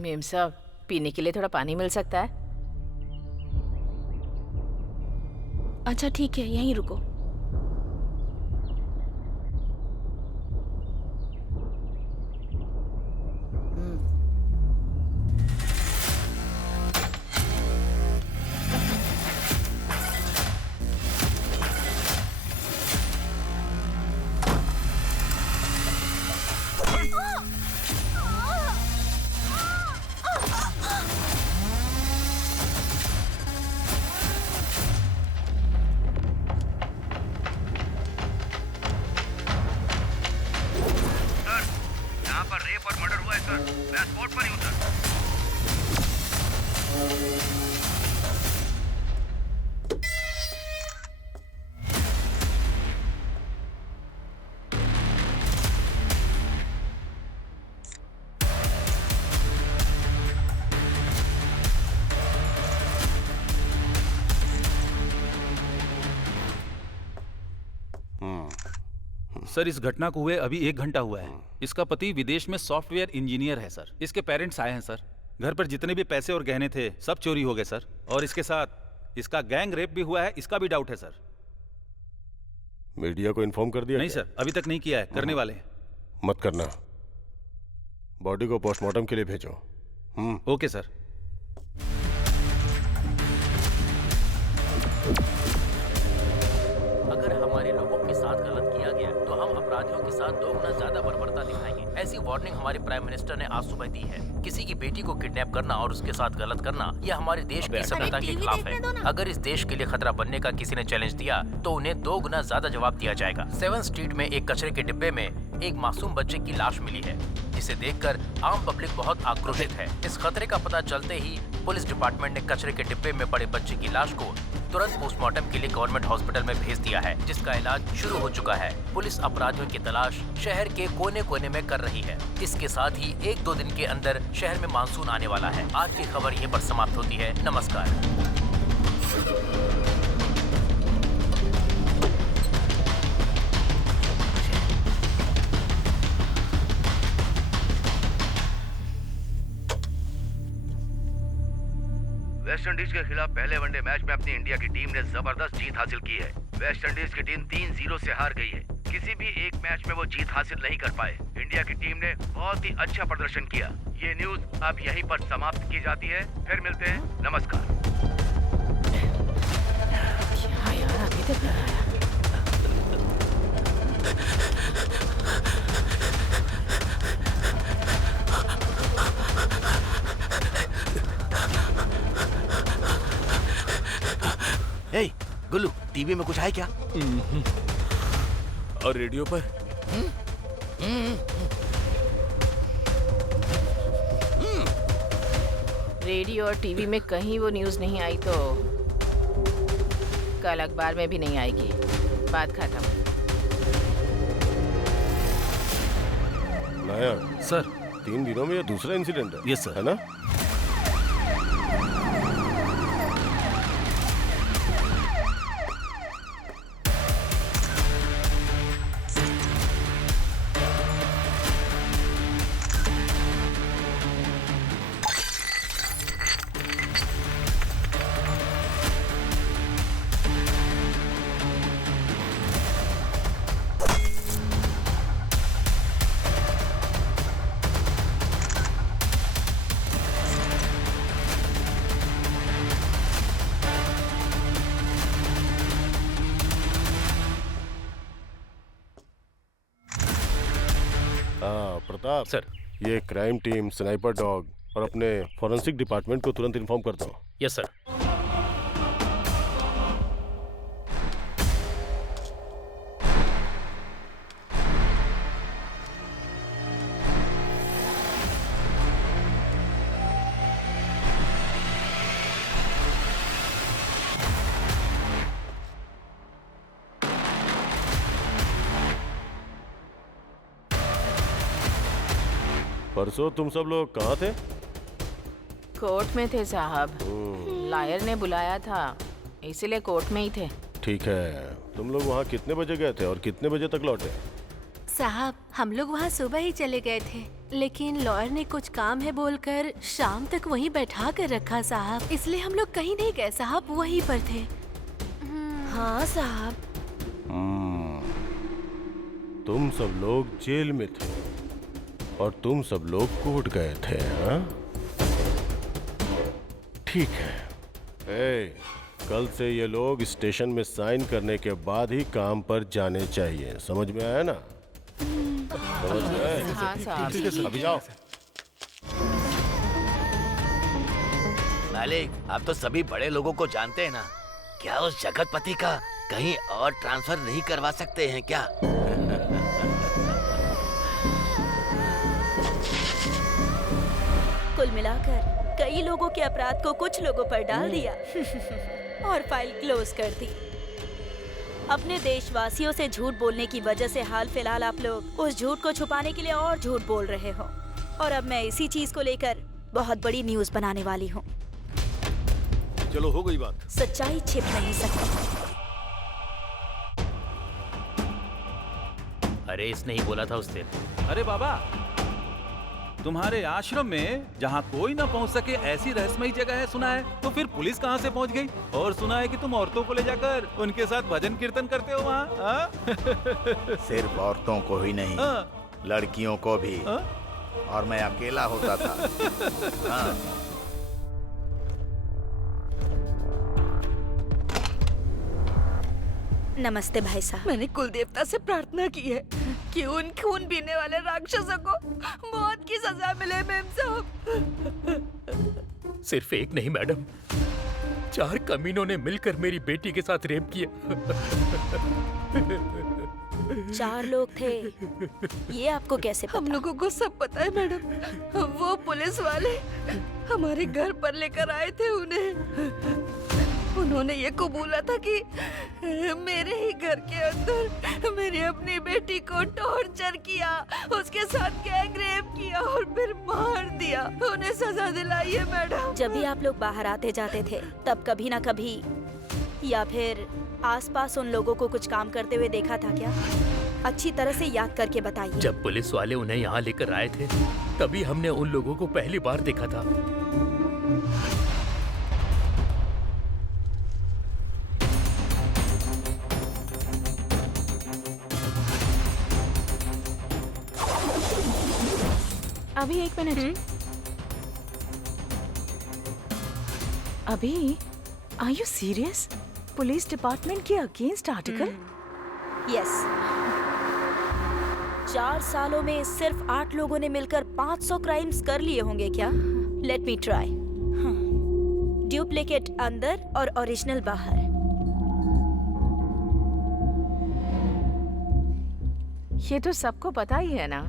मेम साहब, पीने के लिए थोड़ा पानी मिल सकता है? अच्छा ठीक है, यहीं रुको। सर, इस घटना को हुए अभी 1 घंटा हुआ है। इसका पति विदेश में सॉफ्टवेयर इंजीनियर है सर। इसके पेरेंट्स आए हैं सर। घर पर जितने भी पैसे और गहने थे सब चोरी हो गए सर। और इसके साथ इसका गैंग रेप भी हुआ है, इसका भी डाउट है सर। मीडिया को इन्फॉर्म कर दिया? नहीं सर, अभी तक नहीं किया है, करने वाले हैं। मत करना। बॉडी को पोस्टमार्टम के लिए भेजो। Okay sir. अगर हमारे लोगों के साथ गलत किया गया तो हम अपराधियों के साथ 2 गुना ज्यादा बर्बरता दिखाएंगे। ऐसी वार्निंग हमारे प्राइम मिनिस्टर ने आज सुबह दी है। किसी की बेटी को किडनैप करना और उसके साथ गलत करना यह हमारे देश की सभ्यता के खिलाफ है। अगर इस देश के लिए खतरा बनने का किसी ने चैलेंज दिया तो उन्हें 2 गुना ज्यादा जवाब दिया जाएगा। 7 स्ट्रीट में एक कचरे के डिब्बे में एक मासूम बच्चे की लाश मिली है, जिसे देखकर आम पब्लिक बहुत आक्रोशित है। इस खतरे का पता चलते ही पुलिस डिपार्टमेंट ने कचरे के डिब्बे में पड़े बच्चे की लाश को तुरंत पोस्टमार्टम के लिए गवर्नमेंट हॉस्पिटल में भेज दिया है, जिसका इलाज शुरू हो चुका है। पुलिस अपराधियों की तलाश शहर के कोने कोने में कर रही है। इसके साथ ही 1-2 दिन के अंदर शहर में मानसून आने वाला है। आज की खबर यहीं पर समाप्त होती है। नमस्कार। वेस्ट इंडीज के खिलाफ पहले वनडे मैच में अपनी इंडिया की टीम ने जबरदस्त जीत हासिल की है। वेस्ट इंडीज की टीम 3-0 से हार गई है। किसी भी एक मैच में वो जीत हासिल नहीं कर पाए। इंडिया की टीम ने बहुत ही अच्छा प्रदर्शन किया। ये न्यूज अब यहीं पर समाप्त की जाती है। फिर मिलते हैं, नमस्कार। क्या यार, अभी तक नहीं आया। हे गुल्लू, टीवी में कुछ है क्या? और रेडियो पर? रेडियो और टीवी में कहीं वो न्यूज़ नहीं आई तो कल अखबार में भी नहीं आएगी। बात खत्म। नायक सर 3 दिनों में ये दूसरा इंसिडेंट है। Yes sir. है ना? प्रताप सर, ये क्राइम टीम, स्नाइपर डॉग और अपने फॉरेंसिक डिपार्टमेंट को तुरंत इन्फॉर्म करता हूँ। Yes sir. परसों तुम सब लोग कहाँ थे? कोर्ट में थे साहब। लायर ने बुलाया था, इसीलिए कोर्ट में ही थे। ठीक है, तुम लोग वहाँ कितने बजे गए थे और कितने बजे तक लौटे? साहब, हम लोग वहाँ सुबह ही चले गए थे, लेकिन लॉयर ने कुछ काम है बोलकर शाम तक वहीं बैठा कर रखा साहब, इसलिए हम लोग कहीं नहीं गए साहब, वहीं पर थे। हाँ साहब। तुम सब लोग जेल में थे और तुम सब लोग कोर्ट गए थे, हाँ? ठीक है। कल से ये लोग स्टेशन में साइन करने के बाद ही काम पर जाने चाहिए, समझ में आया ना? समझ में आया? हाँ साहब। अभी जाओ। मालिक, आप तो सभी बड़े लोगों को जानते हैं ना, क्या उस जगतपति का कहीं और ट्रांसफर नहीं करवा सकते हैं क्या? कुल मिलाकर कई लोगों के अपराध को कुछ लोगों पर डाल दिया और फाइल क्लोज कर दी। अपने देशवासियों से झूठ बोलने की वजह से हाल फिलहाल आप लोग उस झूठ को छुपाने के लिए और झूठ बोल रहे हो, और अब मैं इसी चीज को लेकर बहुत बड़ी न्यूज बनाने वाली हूँ। चलो, हो गई बात। सच्चाई छिप नहीं सकती। अरे इसने ही बोला था उस दिन। अरे बाबा, तुम्हारे आश्रम में जहाँ कोई ना पहुँच सके ऐसी रहस्यमयी जगह है सुना है, तो फिर पुलिस कहाँ से पहुँच गई? और सुना है कि तुम औरतों को ले जाकर उनके साथ भजन कीर्तन करते हो वहाँ। सिर्फ औरतों को ही नहीं, लड़कियों को भी। और मैं अकेला होता था। हाँ। नमस्ते भाई साहब। मैंने कुल देवता से प्रार्थना की है कि उन खून पीने वाले राक्षसों को मौत की सजा मिले मेम साहब। सिर्फ एक नहीं मैडम, 4 कमीनों ने मिलकर मेरी बेटी के साथ रेप किया। 4 लोग थे, ये आपको कैसे पता? हम लोगों को सब पता है मैडम। वो पुलिस वाले हमारे घर पर लेकर आए थे उन्हें। उन्होंने ये कबूला था कि मेरे ही घर के अंदर मेरी अपनी बेटी को टॉर्चर किया, उसके साथ गैंग रेप किया और फिर मार दिया। उन्हें सजा दिलाई है मैडम। जब भी आप लोग बाहर आते जाते थे तब कभी ना कभी या फिर आसपास उन लोगों को कुछ काम करते हुए देखा था क्या? अच्छी तरह से याद करके बताइए। जब पुलिस वाले उन्हें यहाँ लेकर आए थे तभी हमने उन लोगों को पहली बार देखा था। अभी 1 मिनट। अभी are you serious? Police department के अगेंस्ट आर्टिकल? यस। 4 सालों में सिर्फ 8 लोगों ने मिलकर 500 क्राइम्स कर लिए होंगे क्या? Let me try. डुप्लीकेट अंदर और ओरिजिनल बाहर। ये तो सबको पता ही है ना।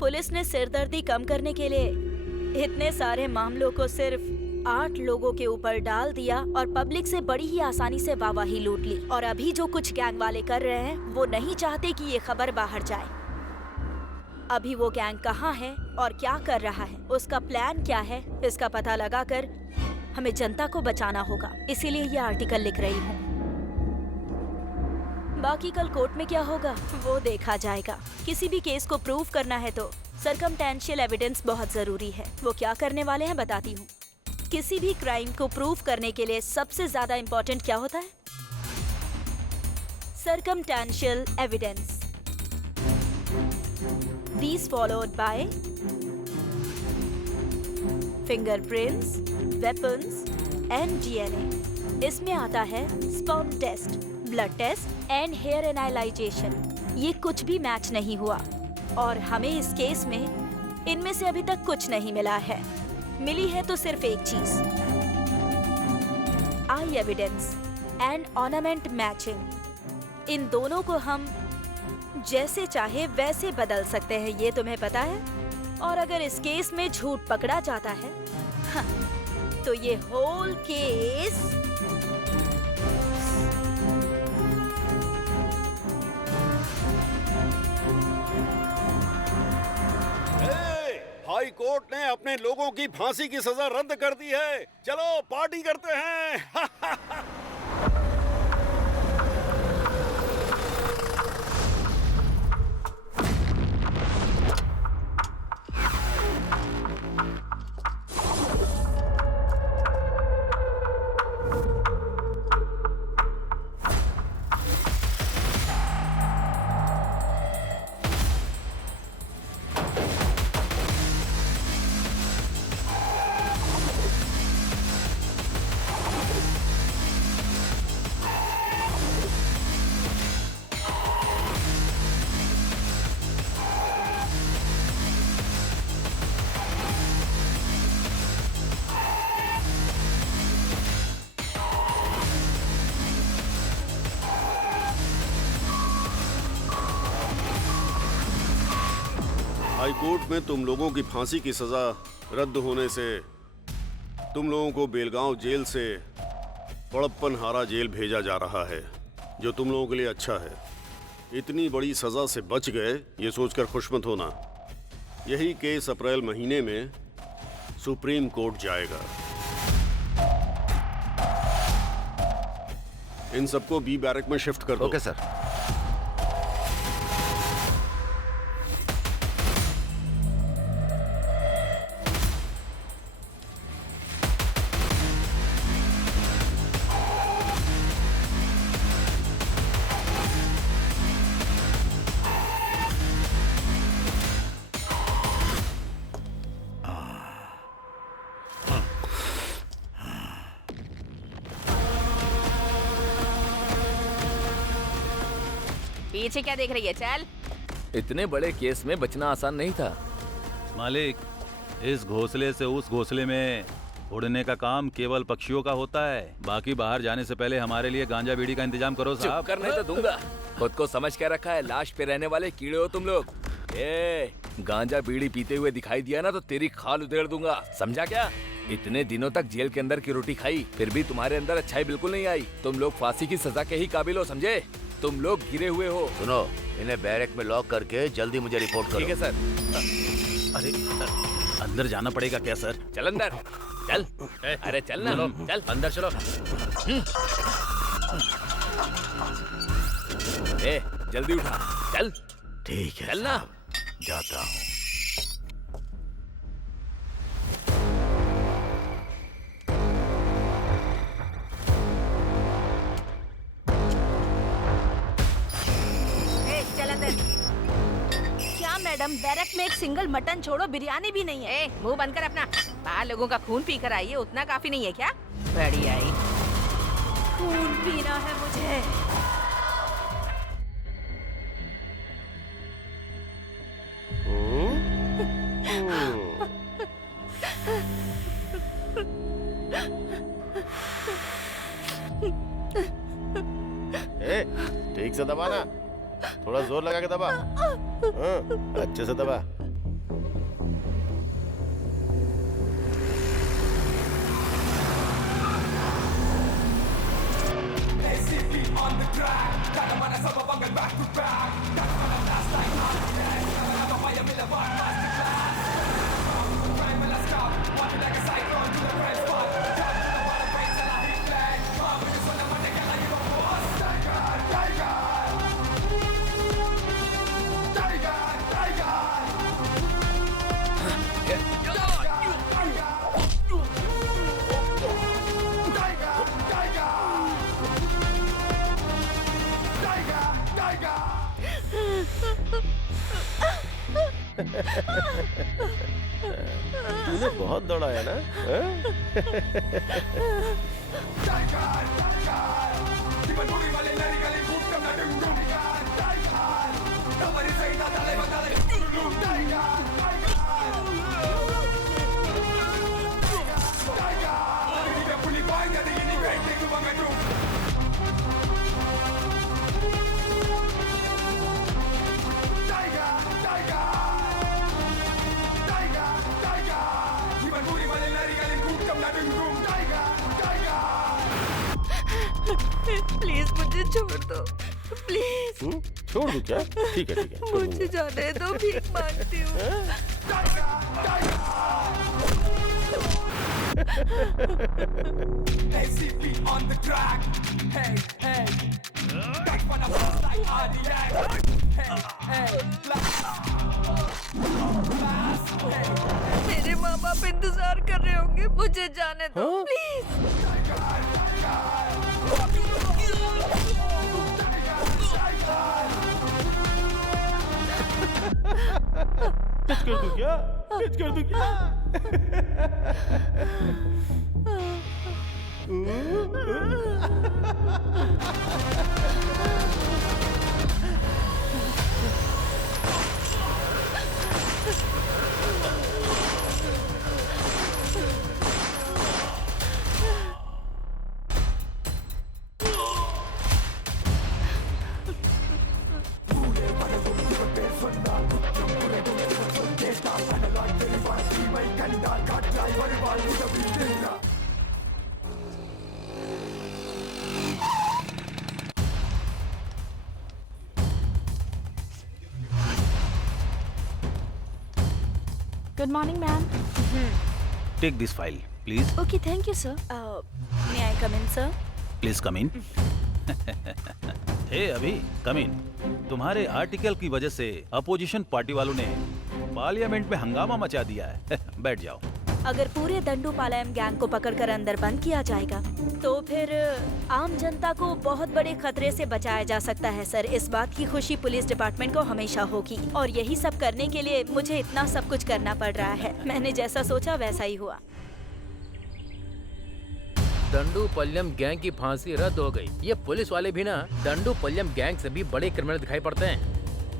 पुलिस ने सिरदर्दी कम करने के लिए इतने सारे मामलों को सिर्फ 8 लोगों के ऊपर डाल दिया और पब्लिक से बड़ी ही आसानी से वाहवाही लूट ली। और अभी जो कुछ गैंग वाले कर रहे हैं वो नहीं चाहते कि ये खबर बाहर जाए। अभी वो गैंग कहाँ है और क्या कर रहा है, उसका प्लान क्या है, इसका पता लगाकर हमें जनता को बचाना होगा। इसीलिए ये आर्टिकल लिख रही हूँ। बाकी कल कोर्ट में क्या होगा वो देखा जाएगा। किसी भी केस को प्रूव करना है तो सर्कमटेंशियल एविडेंस बहुत जरूरी है। वो क्या करने वाले हैं बताती हूँ। किसी भी क्राइम को प्रूव करने के लिए सबसे ज्यादा इम्पोर्टेंट क्या होता है? Circumstantial evidence. These followed by fingerprints, weapons and DNA. इसमें आता है sperm test, blood test and hair analyzation. ये कुछ भी मैच नहीं हुआ और हमें इस केस में इनमें से अभी तक कुछ नहीं मिला है। मिली है तो सिर्फ एक चीज, आई एविडेंस एंड ऑर्नामेंट मैचिंग। इन दोनों को हम जैसे चाहे वैसे बदल सकते हैं, ये तुम्हें पता है। और अगर इस केस में झूठ पकड़ा जाता है तो ये होल केस हाई कोर्ट ने अपने लोगों की फांसी की सजा रद्द कर दी है। चलो पार्टी करते हैं। हाई कोर्ट में तुम लोगों की फांसी की सजा रद्द होने से तुम लोगों को बेलगांव जेल से बड़प्पन हारा जेल भेजा जा रहा है, जो तुम लोगों के लिए अच्छा है। इतनी बड़ी सजा से बच गए ये सोचकर खुश मत होना। यही केस अप्रैल महीने में सुप्रीम कोर्ट जाएगा। इन सबको बी बैरक में शिफ्ट कर दो। Okay sir. पीछे क्या देख रही है? चल। इतने बड़े केस में बचना आसान नहीं था। मालिक, इस घोंसले से उस घोंसले में उड़ने का काम केवल पक्षियों का होता है। बाकी बाहर जाने से पहले हमारे लिए गांजा बीड़ी का इंतजाम करो साहब। चुप करने तो दूंगा। खुद को समझ के रखा है, लाश पे रहने वाले कीड़े हो तुम लोग। गांजा बीड़ी पीते हुए दिखाई दिया ना तो तेरी खाल उधेड़ दूंगा, समझा क्या? इतने दिनों तक जेल के अंदर की रोटी खाई, फिर भी तुम्हारे अंदर अच्छाई बिल्कुल नहीं आई। तुम लोग फांसी की सजा के ही काबिल हो, समझे? तुम लोग गिरे हुए हो। सुनो, इन्हें बैरक में लॉक करके जल्दी मुझे रिपोर्ट करो। ठीक है सर। अरे अंदर जाना पड़ेगा क्या सर? चल अंदर, चल। अरे चल ना, चल अंदर चलो। जल्दी उठा, चल। ठीक है, चल ना। जाता हूँ। मैडम, बैरक में एक सिंगल मटन छोड़ो बिरयानी भी नहीं है। मुंह बंद कर अपना। बाहर लोगों का खून पी कर आई है, उतना काफी नहीं है क्या? बड़ी आई। खून पीना है मुझे। ठीक से दबा ना, थोड़ा जोर लगा के दबा। अच्छे से दबा। तूने बहुत दौड़ा है ना? प्लीज मुझे छोड़ दो, प्लीज। छोड़ दूं क्या? ठीक है ठीक है, छोड़ मुझे जाने दो, भीख मांगती हूँ। मेरे माँ बाप इंतजार कर रहे होंगे, मुझे जाने दो प्लीज। टच कर दूं क्या? टच कर दूं क्या? Good morning, ma'am. Take this file, please. Okay, thank you, sir. May I come in, sir? Please come in. हे अभी come in. तुम्हारे आर्टिकल की वजह से अपोजिशन पार्टी वालों ने पार्लियामेंट में हंगामा मचा दिया है। बैठ जाओ। अगर पूरे दंडूपालयम गैंग को पकड़कर अंदर बंद किया जाएगा तो फिर आम जनता को बहुत बड़े खतरे से बचाया जा सकता है सर। इस बात की खुशी पुलिस डिपार्टमेंट को हमेशा होगी और यही सब करने के लिए मुझे इतना सब कुछ करना पड़ रहा है। मैंने जैसा सोचा वैसा ही हुआ। दंडूपल्यम गैंग की फांसी रद्द हो गई। ये पुलिस वाले भी ना दंडूपल्यम गैंग से भी बड़े क्रिमिनल दिखाई पड़ते हैं।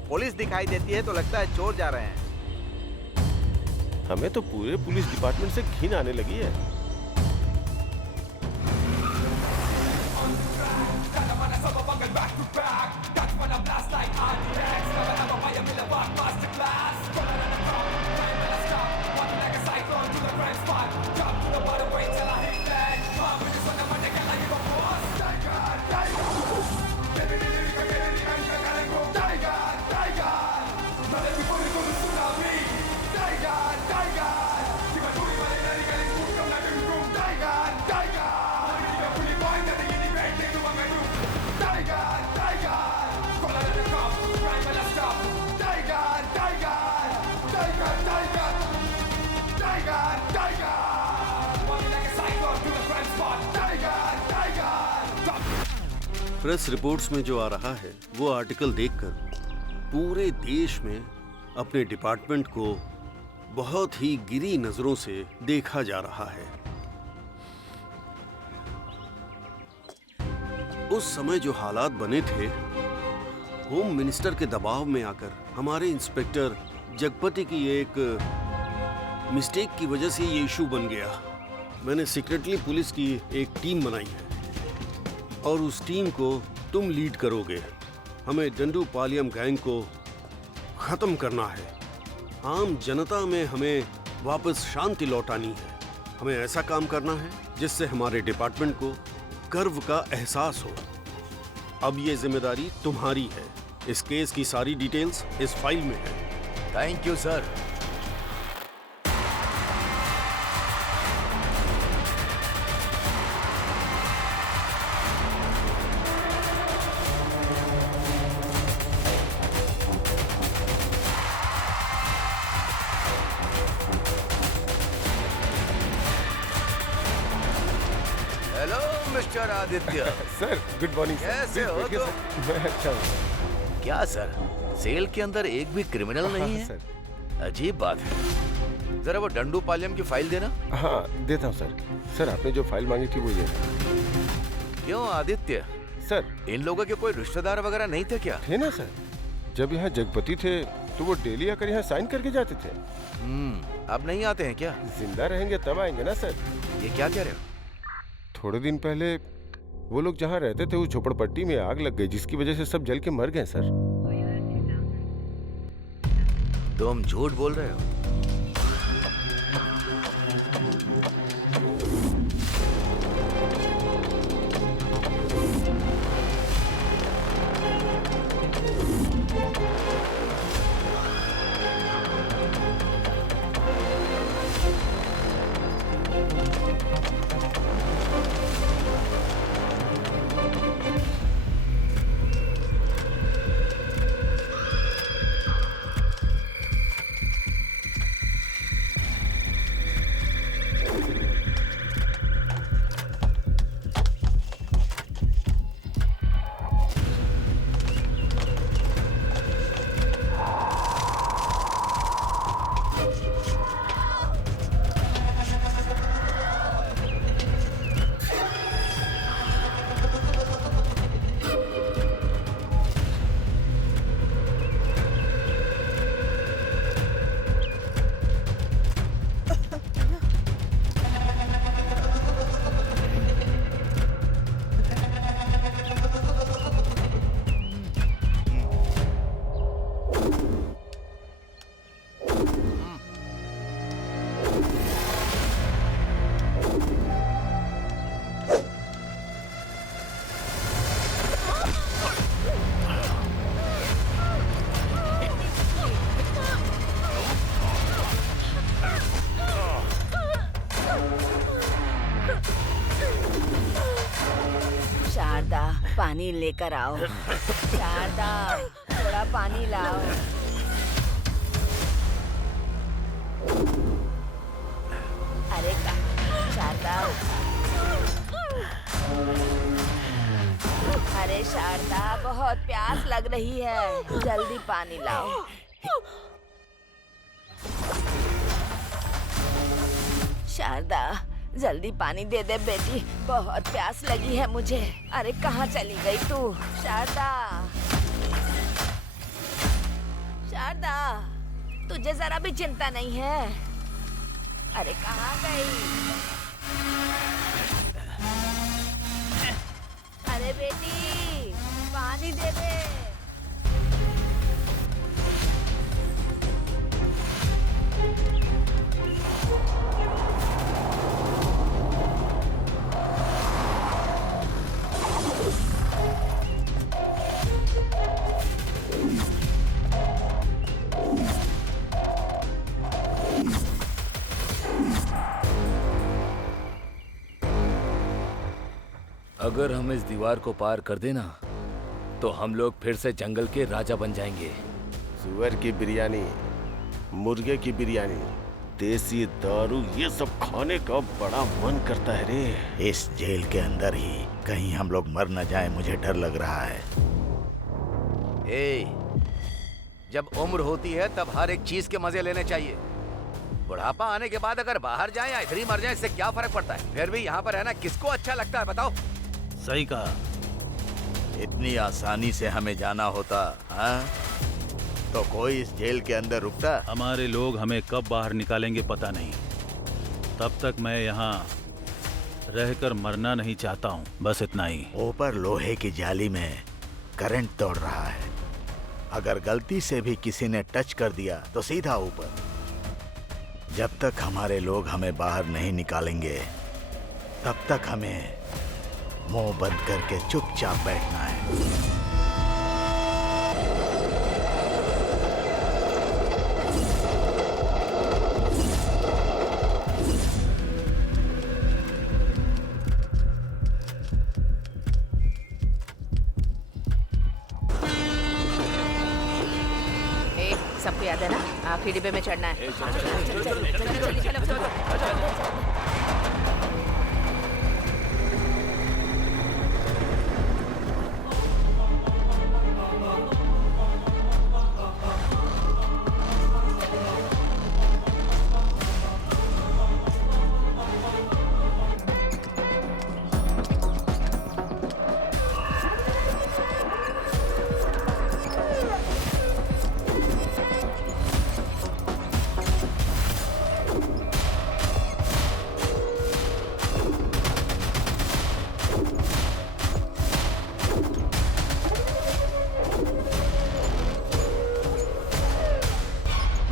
पुलिस दिखाई देती है तो लगता है चोर जा रहे हैं। हमें तो पूरे पुलिस डिपार्टमेंट से घिन आने लगी है। प्रेस रिपोर्ट्स में जो आ रहा है वो आर्टिकल देखकर पूरे देश में अपने डिपार्टमेंट को बहुत ही गिरी नजरों से देखा जा रहा है। उस समय जो हालात बने थे, होम मिनिस्टर के दबाव में आकर हमारे इंस्पेक्टर जगपति की एक मिस्टेक की वजह से ये इशू बन गया। मैंने सीक्रेटली पुलिस की एक टीम बनाई है और उस टीम को तुम लीड करोगे। हमें डंडूपालियम गैंग को खत्म करना है। आम जनता में हमें वापस शांति लौटानी है। हमें ऐसा काम करना है जिससे हमारे डिपार्टमेंट को गर्व का एहसास हो। अब ये जिम्मेदारी तुम्हारी है। इस केस की सारी डिटेल्स इस फाइल में है। Thank you sir. Hello mister Aditya. Sir good morning. कैसे हो तुम? मैं अच्छा हूँ। क्या सर, सेल के अंदर एक भी क्रिमिनल नहीं है? सर अजीब बात है। जरा वो डंडूपालियम की फाइल देना। हाँ देता हूँ सर। सर आपने जो फाइल मांगी थी वो ये। क्यों आदित्य, सर इन लोगों के कोई रिश्तेदार वगैरह नहीं थे क्या? थे ना सर। जब यहाँ जगपति थे तो वो डेली आकर यहाँ साइन करके जाते थे। अब नहीं आते हैं क्या? जिंदा रहेंगे तब आएंगे ना सर। ये क्या कह रहे हो? थोड़े दिन पहले वो लोग जहाँ रहते थे उस झोपड़पट्टी में आग लग गई, जिसकी वजह से सब जल के मर गए सर। तुम झूठ बोल रहे हो? पानी लेकर आओ। शारदा, थोड़ा पानी लाओ। अरे शारदा, अरे शारदा, बहुत प्यास लग रही है, जल्दी पानी लाओ। शारदा, जल्दी पानी दे दे बेटी, बहुत प्यास लगी है मुझे। अरे कहाँ चली गई तू? शारदा, शारदा, तुझे जरा भी चिंता नहीं है? अरे कहाँ गई? अरे बेटी, पानी दे दे। अगर हम इस दीवार को पार कर देना तो हम लोग फिर से जंगल के राजा बन जाएंगे। सुअर की बिरयानी, मुर्गे की बिरयानी, देसी दारू, ये सब खाने का बड़ा मन करता है रे। इस जेल के अंदर ही कहीं हम लोग मर न जाए, मुझे डर लग रहा है। जब उम्र होती है तब हर एक चीज के मजे लेने चाहिए। बुढ़ापा आने के बाद अगर बाहर जाए या इधर ही मर जाए, इससे क्या फर्क पड़ता है? फिर भी यहाँ पर रहना किसको अच्छा लगता है बताओ? सही कहा। इतनी आसानी से हमें जाना होता हाँ? तो कोई इस जेल के अंदर रुकता? हमारे लोग हमें कब बाहर निकालेंगे पता नहीं। तब तक मैं यहाँ रहकर मरना नहीं चाहता हूँ, बस इतना ही। ऊपर लोहे की जाली में करंट दौड़ रहा है। अगर गलती से भी किसी ने टच कर दिया तो सीधा ऊपर। जब तक हमारे लोग हमें बाहर नहीं निकालेंगे तब तक हमें मुंह बंद करके चुपचाप बैठना है। सबको याद है ना, आखिरी डिब्बे में चढ़ना है।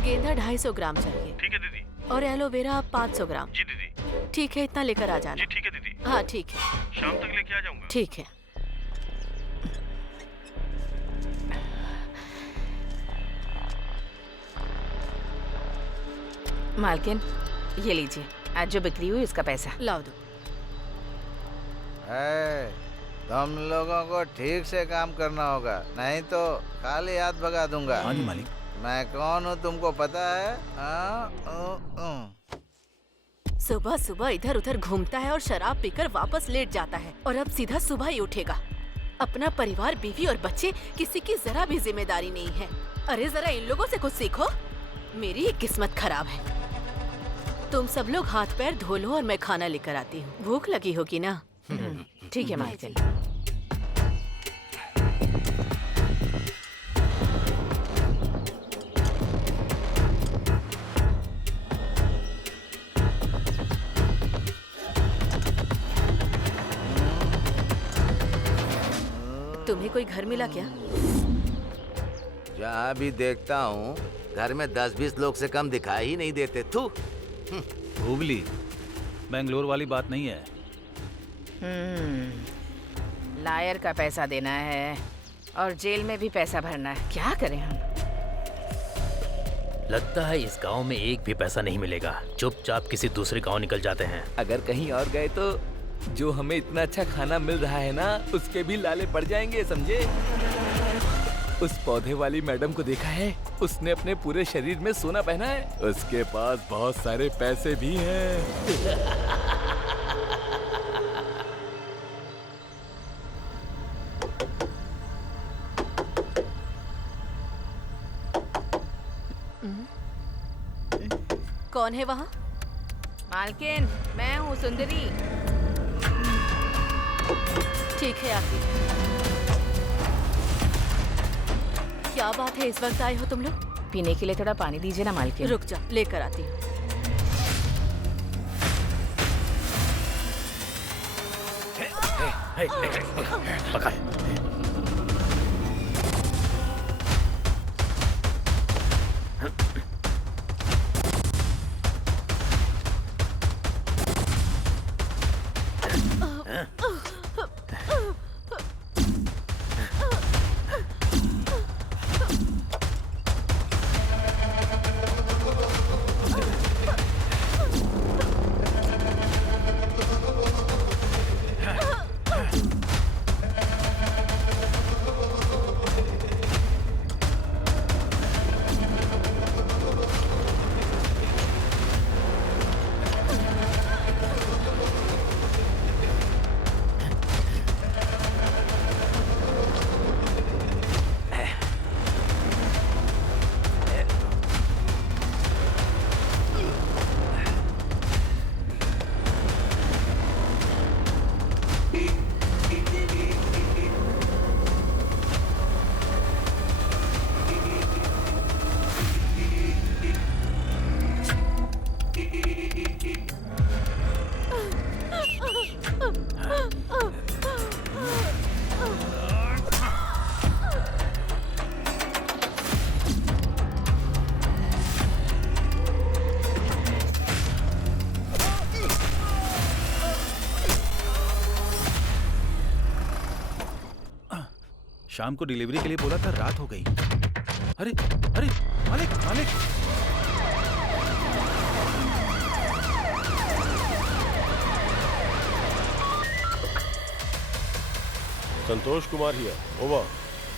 गेंदा 250 ग्राम चाहिए। ठीक है दीदी। और एलोवेरा 500 ग्राम। जी दीदी। ठीक है, इतना लेकर आ जाना। जी ठीक है दीदी। हाँ ठीक है, शाम तक लेके आ जाऊंगा। ठीक है। मालकिन, ये लीजिए, आज जो बिक्री हुई उसका पैसा। लाओ दो। तुम लोगों को ठीक से काम करना होगा, नहीं तो खाली हाथ भगा दूंगा। हाँ जी मालिक। मैं कौन हूँ तुमको पता है? सुबह सुबह इधर उधर घूमता है और शराब पीकर वापस लेट जाता है, और अब सीधा सुबह ही उठेगा। अपना परिवार, बीवी और बच्चे, किसी की जरा भी जिम्मेदारी नहीं है। अरे जरा इन लोगों से कुछ सीखो। मेरी किस्मत खराब है। तुम सब लोग हाथ पैर धो लो और मैं खाना लेकर आती हूँ। भूख लगी होगी ना? ठीक है मालकिन। तुम्हें कोई घर मिला क्या? जहाँ भी देखता हूँ घर में 10-20 लोग से कम दिखाई ही नहीं देते। तू हुबली, बेंगलोर वाली बात नहीं है। लायर का पैसा देना है और जेल में भी पैसा भरना है। क्या करें हम? लगता है इस गांव में एक भी पैसा नहीं मिलेगा। चुपचाप किसी दूसरे गांव निकल जाते हैं। अगर कहीं और गए तो जो हमें इतना अच्छा खाना मिल रहा है ना, उसके भी लाले पड़ जाएंगे, समझे? उस पौधे वाली मैडम को देखा है? उसने अपने पूरे शरीर में सोना पहना है। उसके पास बहुत सारे पैसे भी हैं। कौन है वहाँ? मालकिन, मैं हूँ सुंदरी। ठीक है आती। क्या बात है, इस वक्त आए हो तुम लोग? पीने के लिए थोड़ा पानी दीजिए ना मालकिन। रुक जा, लेकर आती हूँ। पकड़। शाम को डिलीवरी के लिए बोला था, रात हो गई। अरे अरे मालिक मालिक, संतोष कुमार हियर, ओवर।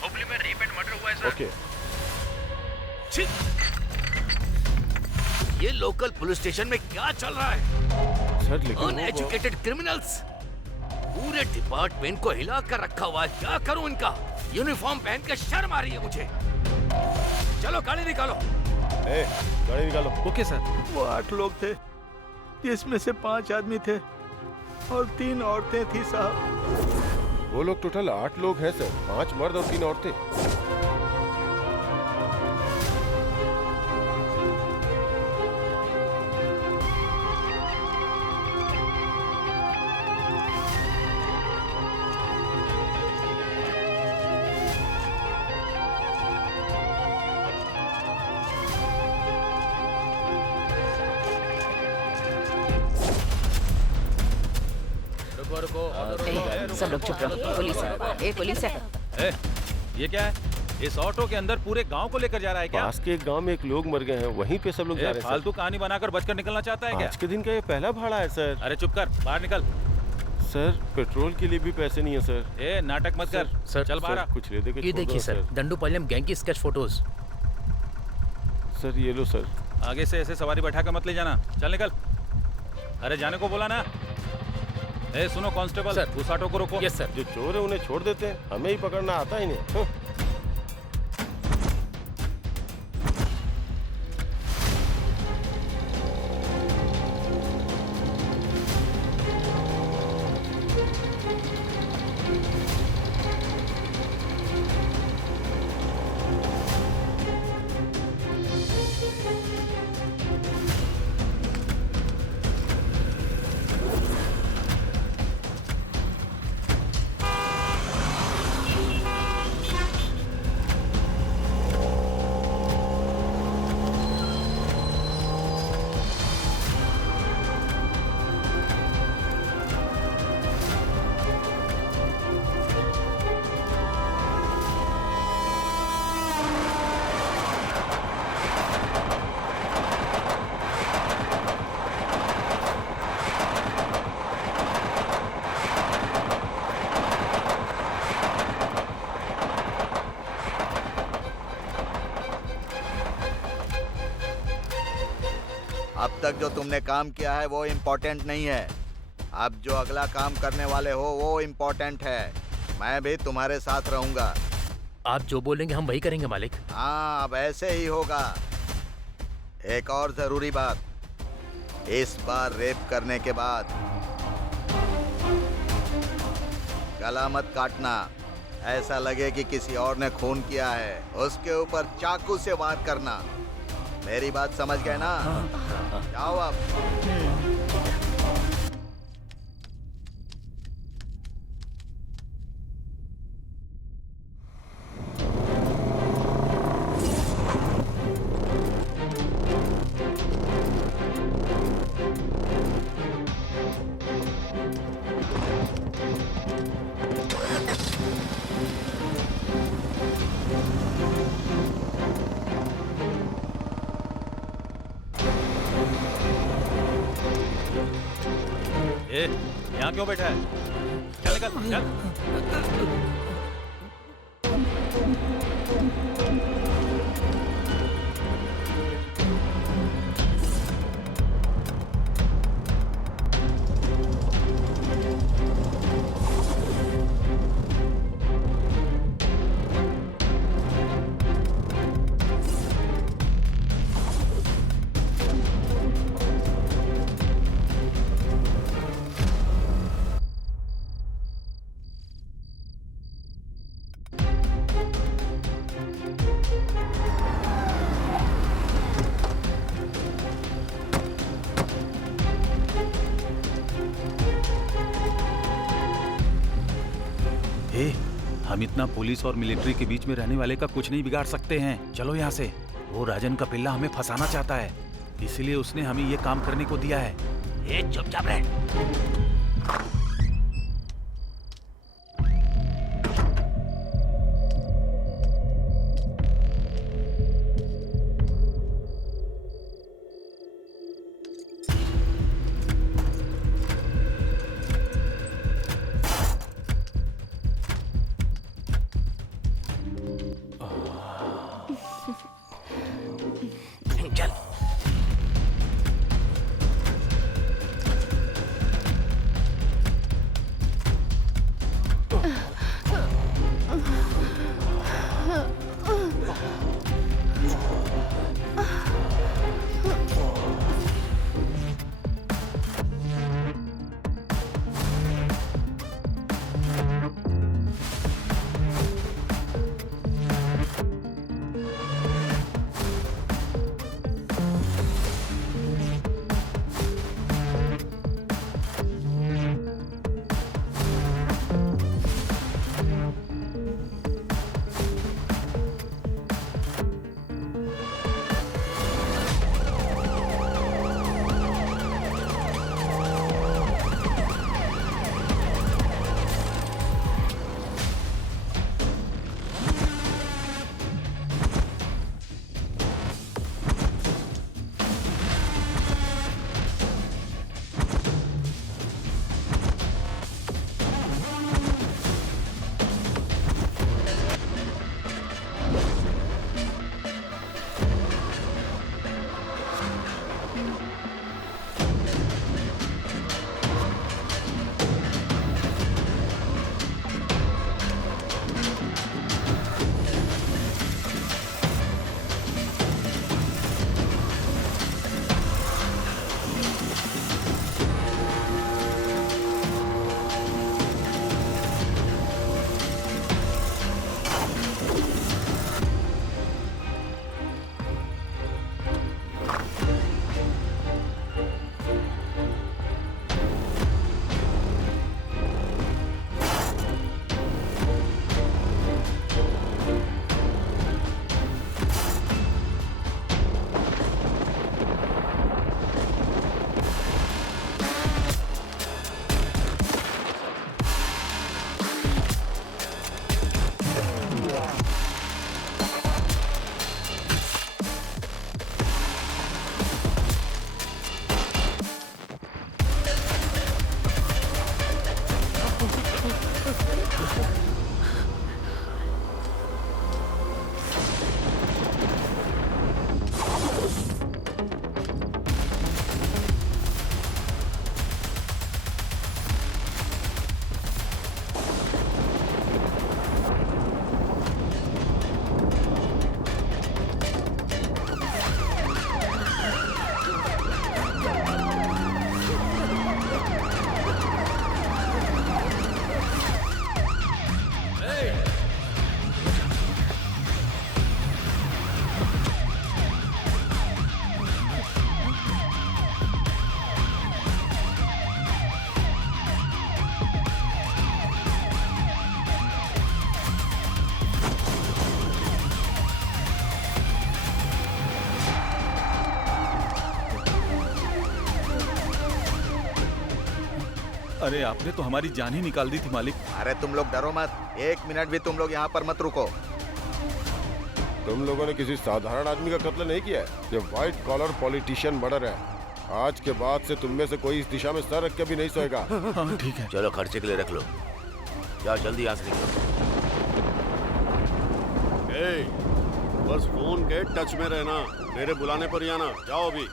हुबली में रेप एंड मर्डर हुआ है सर। ओके। ये लोकल पुलिस स्टेशन में क्या चल रहा है? सर लेकिन अनएजुकेटेड क्रिमिनल्स पूरे डिपार्टमेंट को हिला कर रखा हुआ है। क्या करूं इनका? यूनिफॉर्म पहन के शर्म आ रही है मुझे। चलो गाड़ी निकालो। गाड़ी निकालो। Okay sir. वो 8 लोग थे, जिसमें से 5 आदमी थे और 3 औरतें थी साहब। वो लोग टोटल 8 लोग हैं सर, 5 मर्द और 3 औरतें। सब लोग चुप रहो। पुलिस है, पुलिस है। ये क्या है? इस ऑटो के अंदर पूरे गांव को लेकर जा रहा है क्या? पास के एक गांव में एक लोग मर गए हैं, वहीं पे सब लोग जा रहे हैं। फालतू कहानी बनाकर बचकर निकलना चाहता है क्या? आज के दिन का ये पहला भाड़ा है सर। अरे चुप कर, बाहर निकल। सर पेट्रोल के लिए भी पैसे नहीं है सर। नाटक मत कर। सर चल बाहर। कुछ ले दे के ये देखिए सर, दंडुपालयम गैंग की स्केच फोटोज। सर ये लो सर। आगे से ऐसे सवारी बैठा कर मत ले जाना। चल निकल। अरे जाने को बोला ना। सुनो कांस्टेबल, उस ऑटो को रोको। Yes sir. जो चोर है उन्हें छोड़ देते हैं, हमें ही पकड़ना आता ही नहीं। अब तक जो तुमने काम किया है वो इम्पोर्टेंट नहीं है। अब जो अगला काम करने वाले हो वो इम्पोर्टेंट है। मैं भी तुम्हारे साथ रहूंगा। आप जो बोलेंगे हम वही करेंगे मालिक। हाँ, अब ऐसे ही होगा। एक और जरूरी बात, इस बार रेप करने के बाद गला मत काटना। ऐसा लगे कि किसी और ने खून किया है, उसके ऊपर चाकू से वार करना। मेरी बात समझ गए ना? जाओ अब। यहाँ क्यों बैठा है? चल निकल, चल। हम इतना पुलिस और मिलिट्री के बीच में रहने वाले का कुछ नहीं बिगाड़ सकते हैं। चलो यहाँ से। वो राजन का पिल्ला हमें फंसाना चाहता है, इसलिए उसने हमें ये काम करने को दिया है। चुपचाप रह। अरे आपने तो हमारी जान ही निकाल दी थी मालिक। अरे तुम लोग डरो मत, 1 मिनट भी तुम लोग यहाँ पर मत रुको। तुम लोगों ने किसी साधारण आदमी का कत्ल नहीं किया है, ये व्हाइट कॉलर पॉलिटिशियन मर्डर है। आज के बाद से तुम में से कोई इस दिशा में सर रख के भी नहीं सोएगा। हाँ ठीक है। चलो खर्चे के लिए रख लो, जाओ जल्दी यहाँ से निकलो। बस फोन के टच में रहना, मेरे बुलाने पर ही आना। जाओ अभी।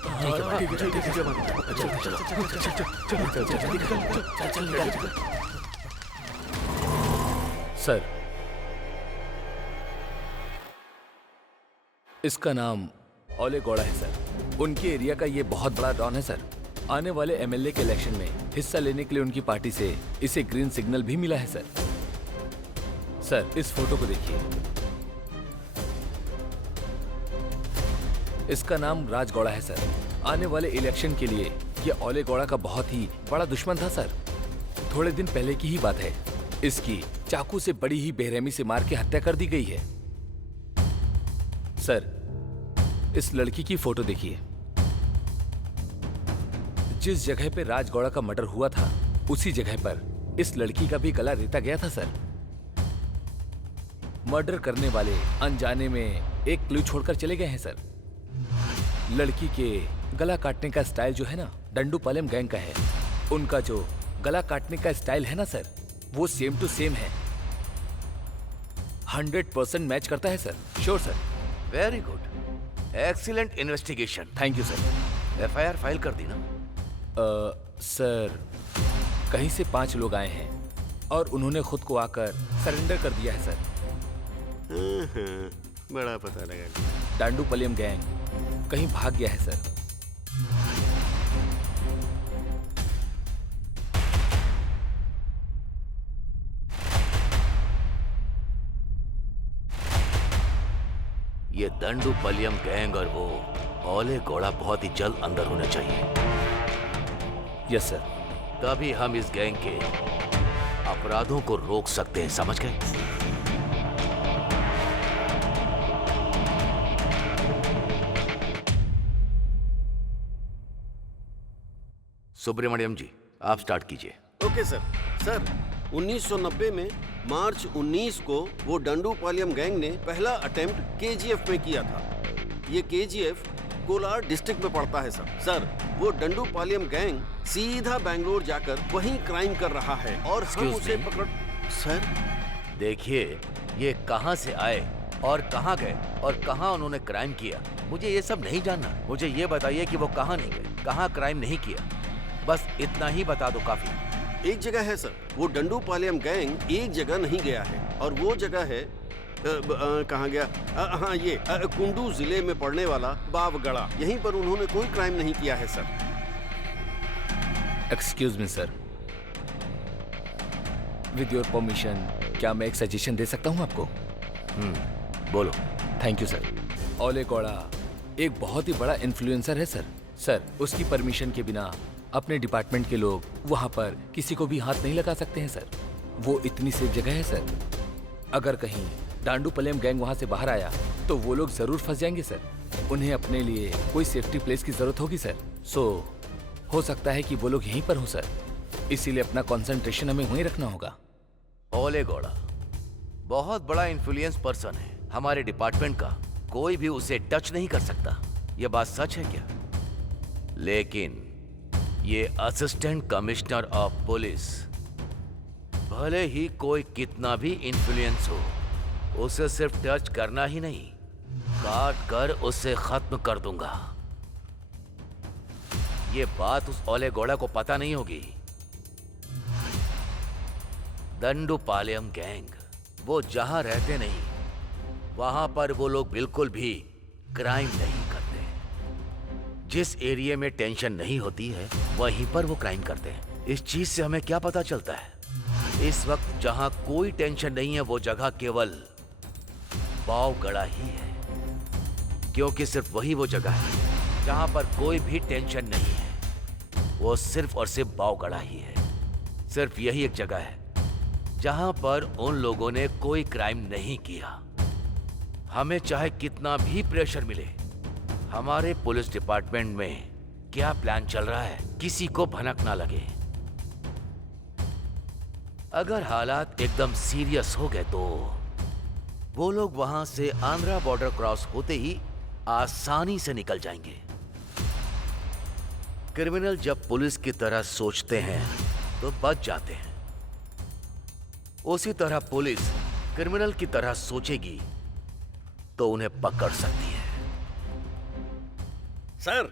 सर, इसका नाम ओले गौड़ा है सर। उनके एरिया का ये बहुत बड़ा डॉन है सर। आने वाले एमएलए के इलेक्शन में हिस्सा लेने के लिए उनकी पार्टी से इसे ग्रीन सिग्नल भी मिला है सर। सर, इस फोटो को देखिए। इसका नाम राज गौड़ा है सर। आने वाले इलेक्शन के लिए ये ओले गौड़ा का बहुत ही बड़ा दुश्मन था सर। थोड़े दिन पहले की ही बात है, इसकी चाकू से बड़ी ही बेरहमी से मार के हत्या कर दी गई है। सर, इस लड़की की फोटो देखिए। जिस जगह पे राज गौड़ा का मर्डर हुआ था, उसी जगह पर इस लड़की का भी गला रेता गया था सर। मर्डर करने वाले अनजाने में एक क्लू छोड़कर चले गए हैं सर। लड़की के गला काटने का स्टाइल जो है ना, डंडूपालम गैंग का है। उनका जो गला काटने का स्टाइल है ना सर, वो सेम टू सेम है। 100% मैच करता है sir. Sure sir. Very good, excellent investigation. Thank you sir. FIR file कर दी ना? सर, कहीं से 5 लोग आए हैं और उन्होंने खुद को आकर सरेंडर कर दिया है सर। बड़ा पता लगा। डांडूपलियम गैंग कहीं भाग गया है सर। ये दंडूपलियम गैंग और वो ओले गौड़ा बहुत ही जल्द अंदर होने चाहिए। Yes sir. तभी हम इस गैंग के अपराधों को रोक सकते हैं, समझ गए? सुब्रमण्यम जी, आप स्टार्ट कीजिए। Okay sir. सर, 1990 में मार्च 19 को वो डंडूपालयम गैंग ने पहला अटेम्प्ट KGF में किया था। ये KGF कोलार डिस्ट्रिक्ट में पड़ता है सर। सर, वो डंडूपालयम गैंग सीधा बैंगलोर जाकर वहीं क्राइम कर रहा है और हम उसे पकड़। सर देखिए, ये कहां से आए और कहां गए और कहां उन्होंने क्राइम किया, मुझे ये सब नहीं जानना। मुझे ये बताइए कि वो कहां नहीं गए, कहां क्राइम नहीं किया, बस इतना ही बता दो काफी। एक जगह है सर, वो डंडूपालयम गैंग एक जगह नहीं गया है और वो जगह है कहाँ गया? हाँ, ये कुंडू जिले में पड़ने वाला बावगढ़ा। यहीं पर उन्होंने कोई क्राइम नहीं किया है sir. Excuse me sir, with your permission क्या मैं एक सजेशन दे सकता हूं आपको? बोलो। Thank you sir. ओले गौड़ा एक बहुत ही बड़ा इन्फ्लुएंसर है सर। सर, उसकी परमिशन के बिना अपने डिपार्टमेंट के लोग वहां पर किसी को भी हाथ नहीं लगा सकते हैं सर। वो इतनी सेफ जगह है सर। अगर कहीं डांडूपलियम गैंग वहां से बाहर आया तो वो लोग जरूर फंस जाएंगे सर। उन्हें अपने लिए कोई सेफ्टी प्लेस की जरूरत होगी सर। सो हो सकता है कि वो लोग यहीं पर हो सर। इसीलिए अपना कंसंट्रेशन हमें वहीं रखना होगा। ओले गौड़ा बहुत बड़ा इन्फ्लुएंस पर्सन है हमारे डिपार्टमेंट का, कोई भी उसे टच नहीं कर सकता। यह बात सच है क्या? लेकिन ये असिस्टेंट कमिश्नर ऑफ पुलिस, भले ही कोई कितना भी इन्फ्लुएंस हो, उसे सिर्फ टच करना ही नहीं, काट कर उसे खत्म कर दूंगा। ये बात उस ओले गौड़ा को पता नहीं होगी। दंडूपालयम गैंग वो जहां रहते नहीं, वहां पर वो लोग बिल्कुल भी क्राइम नहीं करते। जिस एरिया में टेंशन नहीं होती है, वहीं पर वो क्राइम करते हैं। इस चीज से हमें क्या पता चलता है? इस वक्त जहां कोई टेंशन नहीं है, वो जगह केवल बावगढ़ा ही है, क्योंकि सिर्फ वही वो जगह है जहां पर कोई भी टेंशन नहीं है। वो सिर्फ और सिर्फ बावगढ़ा ही है। सिर्फ यही एक जगह है जहां पर उन लोगों ने कोई क्राइम नहीं किया। हमें चाहे कितना भी प्रेशर मिले, हमारे पुलिस डिपार्टमेंट में क्या प्लान चल रहा है किसी को भनक ना लगे। अगर हालात एकदम सीरियस हो गए तो वो लोग वहां से आंध्रा बॉर्डर क्रॉस होते ही आसानी से निकल जाएंगे। क्रिमिनल जब पुलिस की तरह सोचते हैं तो बच जाते हैं, उसी तरह पुलिस क्रिमिनल की तरह सोचेगी तो उन्हें पकड़ सकती है। सर,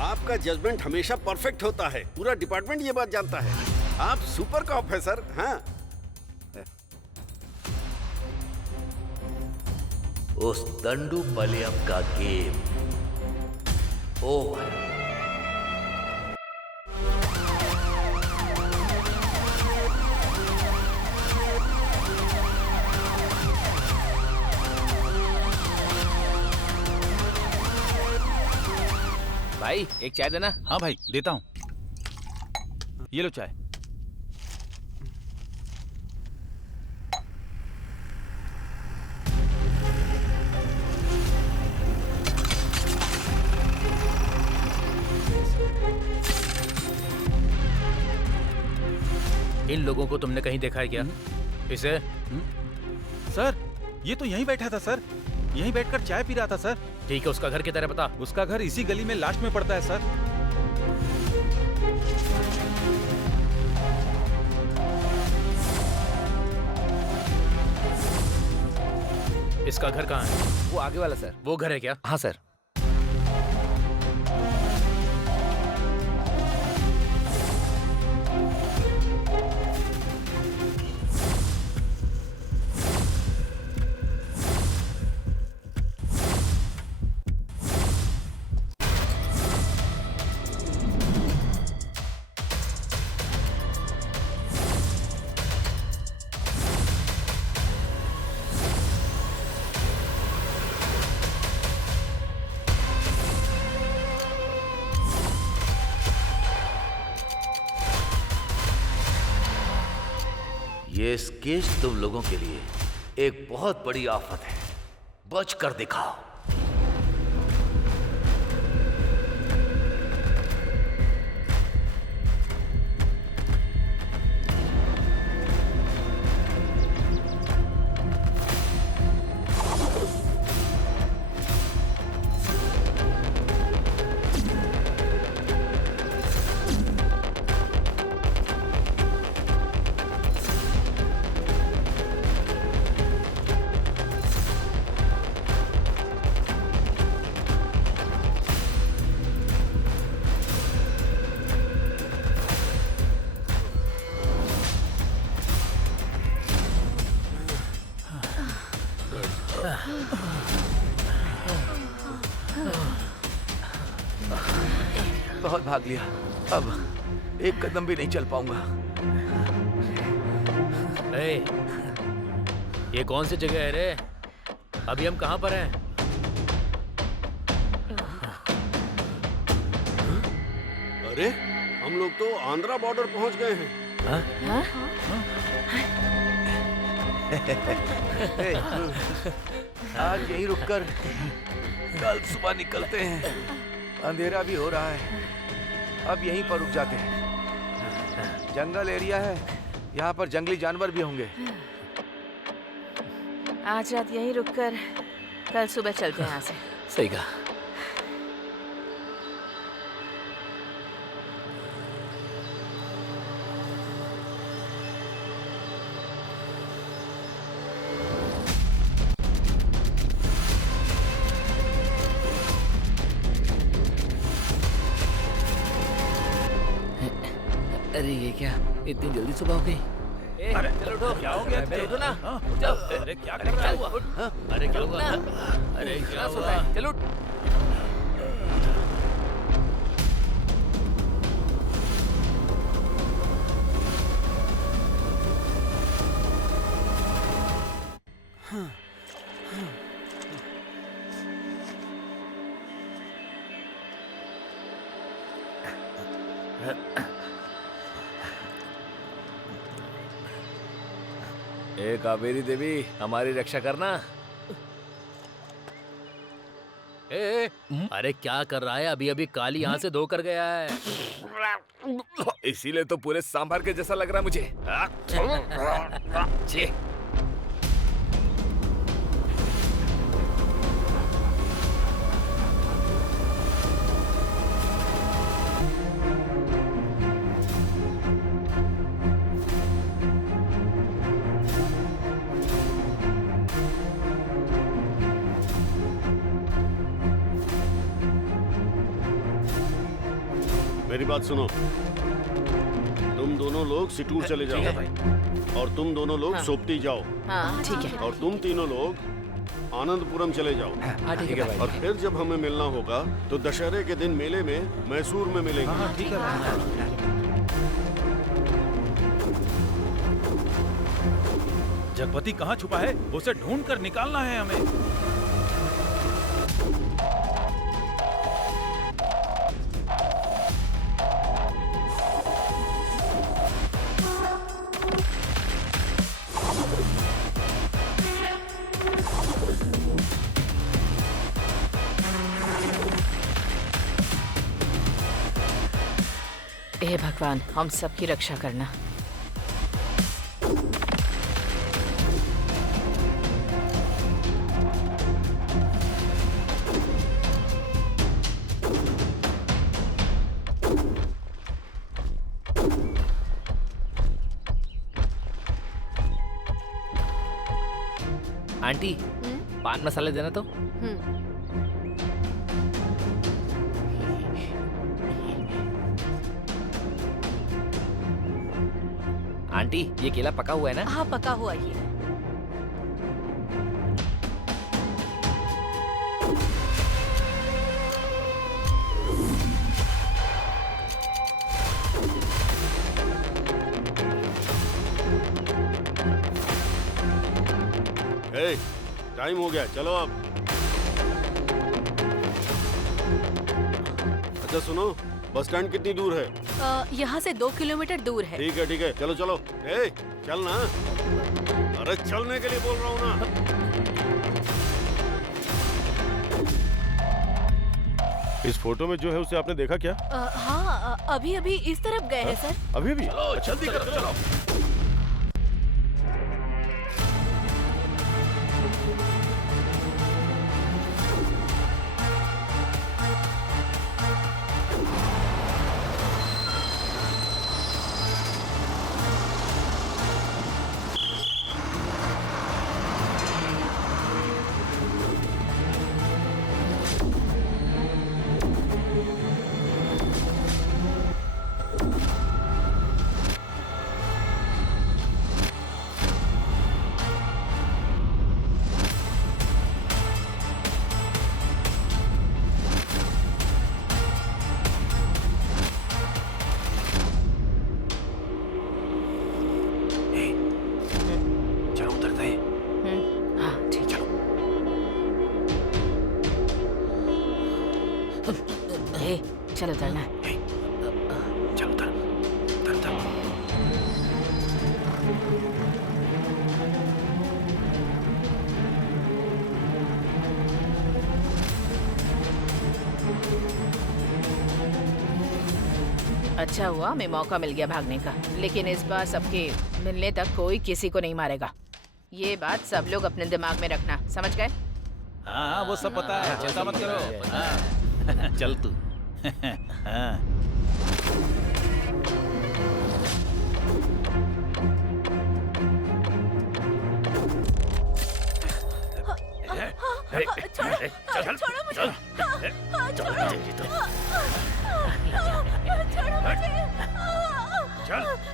आपका जजमेंट हमेशा परफेक्ट होता है। पूरा डिपार्टमेंट ये बात जानता है। आप सुपर कॉप है सर। हाँ, उस दंडू पलियम का गेम ओवर। भाई एक चाय देना। हाँ भाई देता हूँ, ये लो चाय। इन लोगों को तुमने कहीं देखा है क्या? इसे? सर, ये तो यहीं बैठा था सर, यहीं बैठकर चाय पी रहा था सर। ठीक है, उसका घर किधर है पता? उसका घर इसी गली में लास्ट में पड़ता है सर। इसका घर कहाँ है? वो आगे वाला सर। वो घर है क्या? हाँ सर। ये केस तुम लोगों के लिए एक बहुत बड़ी आफत है, बच कर दिखाओ। बहुत भाग लिया, अब एक कदम भी नहीं चल पाऊंगा। ए, ये कौन सी जगह है रे? अभी हम कहाँ पर हैं? अरे, हम लोग तो आंध्रा बॉर्डर पहुंच गए हैं। आज यहीं रुककर कल सुबह निकलते हैं। अंधेरा भी हो रहा है, अब यहीं पर रुक जाते हैं। जंगल एरिया है, यहाँ पर जंगली जानवर भी होंगे। आज रात यहीं रुककर कल सुबह चलते हैं यहाँ से। सही कहा। अरे ये क्या, इतनी जल्दी सुबह हो गई? अरे चलो उठो, क्या हो गया? चलो उठो ना। अरे क्या कर रहा है? अरे क्या हुआ? अरे क्या हुआ? चलो। ए कावेरी देवी, हमारी रक्षा करना। अरे क्या कर रहा है? अभी अभी काली यहाँ से धोकर गया है। इसीलिए तो पूरे सांभर के जैसा लग रहा है मुझे। छी। मेरी बात सुनो, तुम दोनों लोग सिटूर चले जाओ और तुम दोनों लोग सोपती जाओ। हाँ ठीक है। और तुम तीनों लोग आनंदपुरम चले जाओ। ठीक है भाई। और फिर जब हमें मिलना होगा तो दशहरे के दिन मेले में मैसूर में मिलेंगे। ठीक है भाई। जगपति कहाँ छुपा है? उसे ढूंढ कर निकालना है हमें। हे भगवान, हम सबकी रक्षा करना। आंटी, पान मसाले देना तो। आंटी, ये केला पका हुआ है ना? हाँ पका हुआ ही है। ए, टाइम हो गया, चलो अब। अच्छा सुनो, बस स्टैंड कितनी दूर है? यहाँ से 2 किलोमीटर दूर है। ठीक है, चलो चलो। ए, चल ना। अरे चलने के लिए बोल रहा हूँ ना। इस फोटो में जो है उसे आपने देखा क्या? हाँ, अभी अभी इस तरफ गए हैं सर। अभी भी? जल्दी करो, चलो। चलो उतरना। चलो उतर। अच्छा हुआ हमें मौका मिल गया भागने का, लेकिन इस बार सबके मिलने तक कोई किसी को नहीं मारेगा। ये बात सब लोग अपने दिमाग में रखना, समझ गए? हाँ, वो सब पता है, चिंता मत करो। हाँ। चल तू। हाँ। छोड़ो मुझे। छोड़ो मुझे। छोड़ो।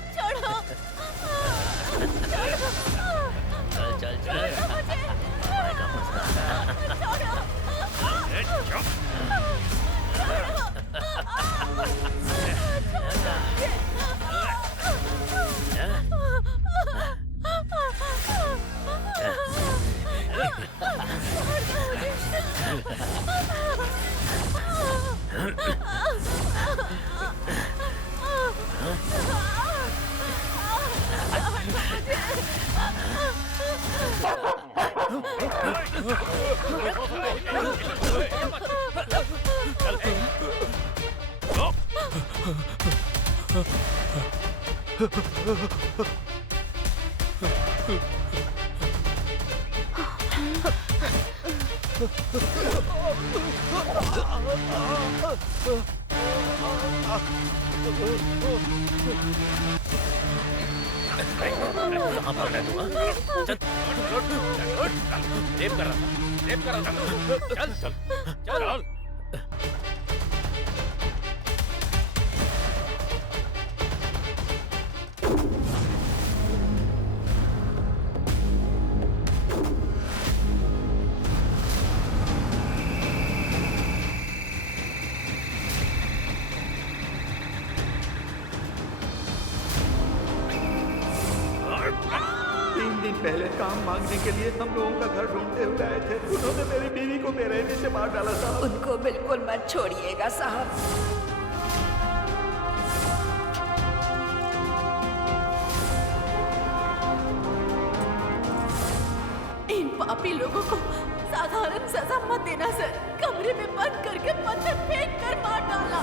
कहाँ भाग रहा है तू, हाँ? चल रेप कर रहा था चल चल चल पहले काम मांगने के लिए हम लोगों का घर ढूंढते हुए आए थे। उन्होंने मेरी बीवी को बेरहमी से मार डाला साहब। उनको बिल्कुल मत छोड़िएगा साहब। इन पापी लोगों को साधारण सजा मत देना सर। कमरे में बंद करके पत्थर फेंक कर मार डाला।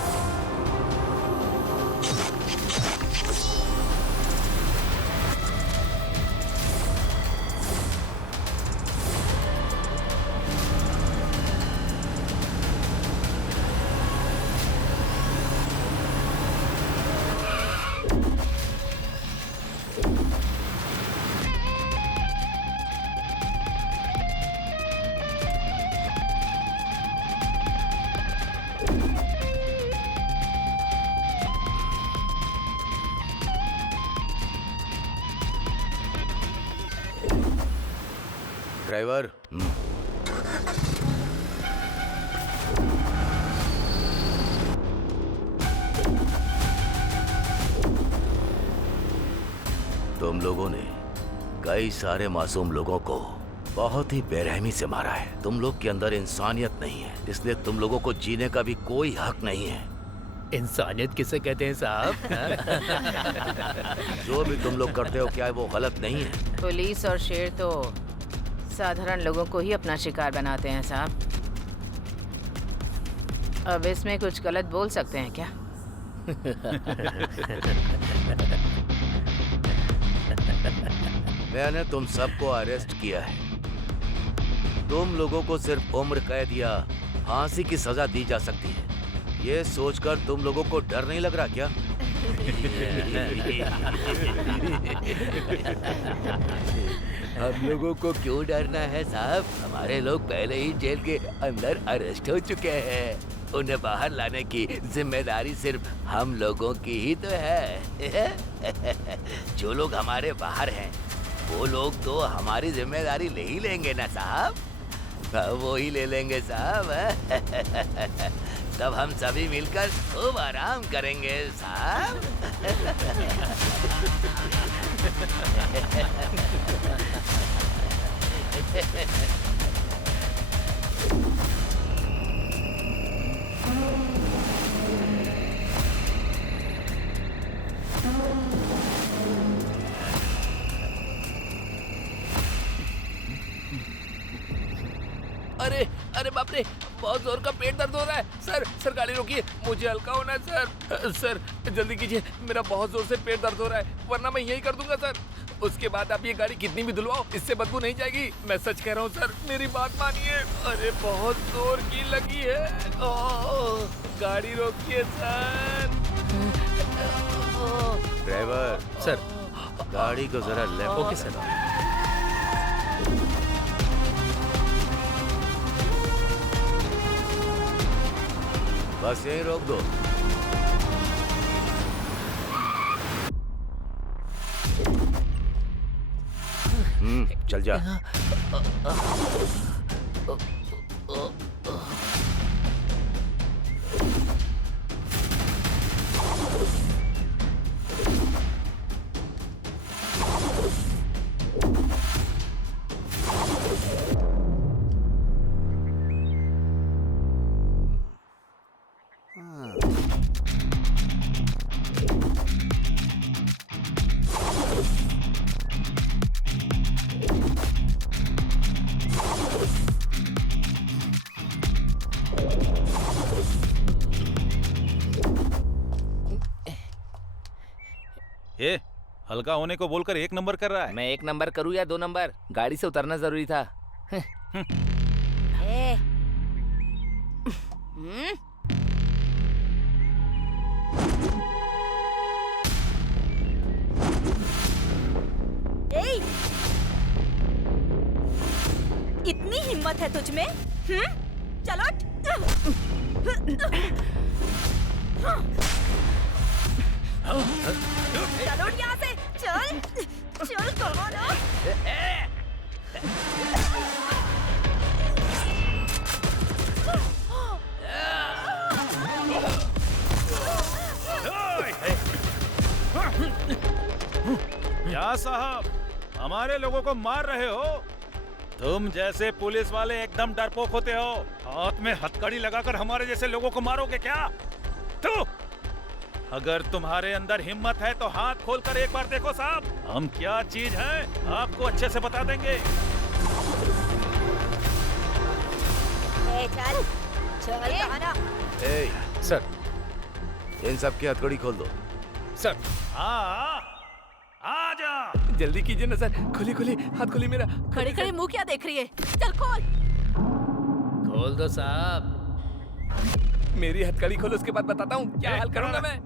ड्राइवर तुम लोगों ने कई सारे मासूम लोगों को बहुत ही बेरहमी से मारा है। तुम लोग के अंदर इंसानियत नहीं है, इसलिए तुम लोगों को जीने का भी कोई हक नहीं है। इंसानियत किसे कहते हैं साहब? जो भी तुम लोग करते हो क्या वो गलत नहीं है? पुलिस और शेर तो साधारण लोगों को ही अपना शिकार बनाते हैं साहब। अब इसमें कुछ गलत बोल सकते हैं क्या? मैंने तुम सबको अरेस्ट किया है। तुम लोगों को सिर्फ उम्र कैद या फांसी की सजा दी जा सकती है। ये सोचकर तुम लोगों को डर नहीं लग रहा क्या? हम लोगों को क्यों डरना है साहब? हमारे लोग पहले ही जेल के अंदर अरेस्ट हो चुके हैं। उन्हें बाहर लाने की जिम्मेदारी सिर्फ हम लोगों की ही तो है। जो लोग हमारे बाहर हैं वो लोग तो हमारी जिम्मेदारी ले ही लेंगे ना साहब। वो ही ले लेंगे साहब। तब हम सभी मिलकर खूब आराम करेंगे साहब। अरे अरे बाप रे, बहुत जोर का पेट दर्द हो रहा है। सर गाड़ी रोकिए, मुझे हल्का होना है सर। जल्दी कीजिए, मेरा बहुत जोर से पेट दर्द हो रहा है, वरना मैं यही कर दूंगा सर। उसके बाद आप ये गाड़ी कितनी भी धुलवाओ, इससे बदबू नहीं जाएगी। मैं सच कह रहा हूँ सर, मेरी बात मानिए। अरे बहुत जोर की लगी है। गाड़ी रोकिए सर। ड्राइवर सर गाड़ी को जरा लेफ्ट। Okay sir. बस यहीं रोक दो। चल जा। ए, हल्का होने को बोलकर 1 नंबर कर रहा है। मैं 1 नंबर करूँ या 2 नंबर? गाड़ी से उतरना जरूरी था। इतनी हिम्मत है तुझ में? चलो चलो यहाँ से, चल चल कमाना। क्या साहब, हमारे लोगों को मार रहे हो? तुम जैसे पुलिस वाले एकदम डरपोक होते हो। हाथ में हथकड़ी लगाकर हमारे जैसे लोगों को मारोगे क्या? तो अगर तुम्हारे अंदर हिम्मत है तो हाथ खोलकर एक बार देखो साहब, हम क्या चीज है आपको अच्छे से बता देंगे। चल चल कहाना। सर, इन सब की हथकड़ी खोल दो। सर, हाँ, आ जा। जल्दी कीजिए ना सर, खोली खोली, हाथ खोली मेरा। खड़े खड़े मुंह क्या देख रही है? चल खोल। खोल दो साहब। मेरी हथकड़ी खोलो, उसके बाद बताता हूँ क्या हाल करूंगा मैं।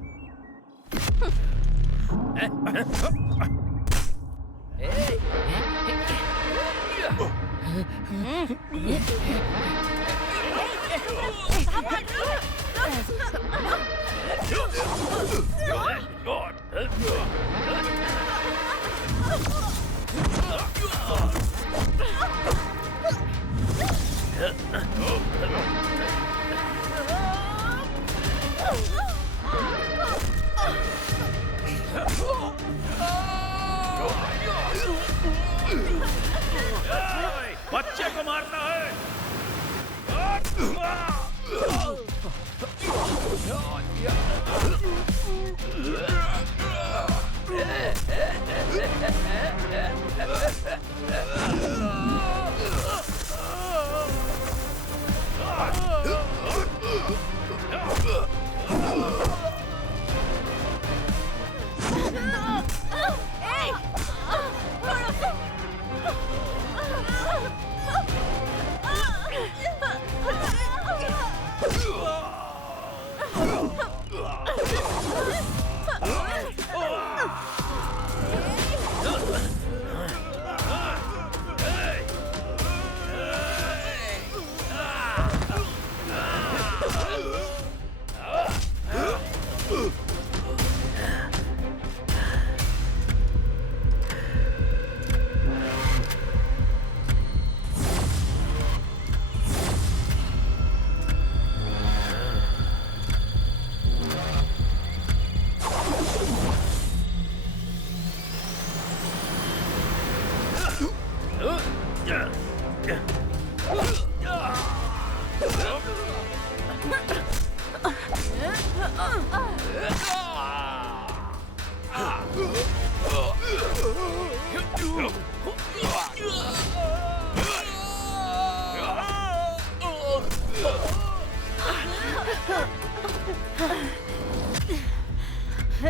बच्चे को मारता है।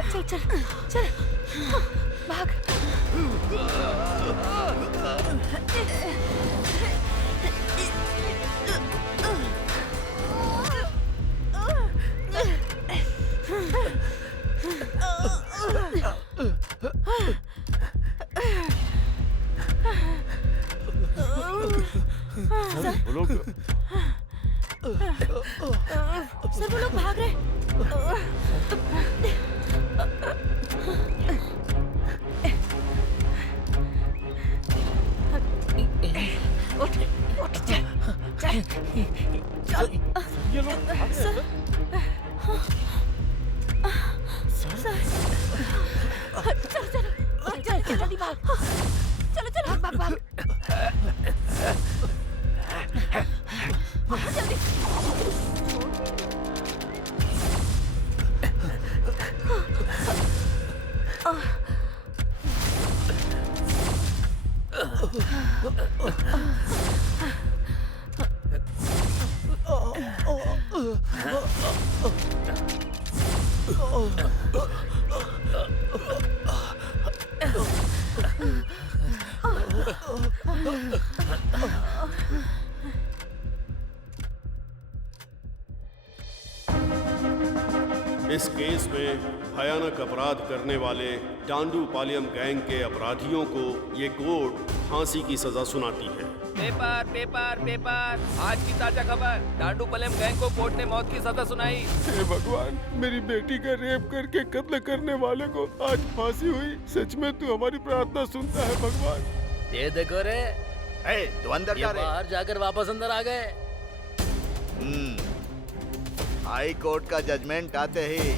चल चल चल भाग। सर वो लोग भाग रहे। उठ उठ चल चल चल। ये लोग भाग रहे हैं। चल चल चल चल जल्दी भाग। चलो चलो भाग भाग भाग जल्दी। इस केस में भयानक अपराध करने वाले डांडूपालियम गैंग के अपराधियों को ये कोर्ट फांसी की सजा सुनाती है। पेपर पेपर पेपर, आज की ताजा खबर, डांडूपालियम गैंग को कोर्ट ने मौत की सजा सुनाई। हे भगवान, मेरी बेटी का रेप करके कत्ल करने वाले को आज फांसी हुई। सच में तू हमारी प्रार्थना सुनता है भगवान। ये देखो रे, तू अंदर जा रे। बाहर जाकर वापस अंदर आ गए। हाई कोर्ट का जजमेंट आते ही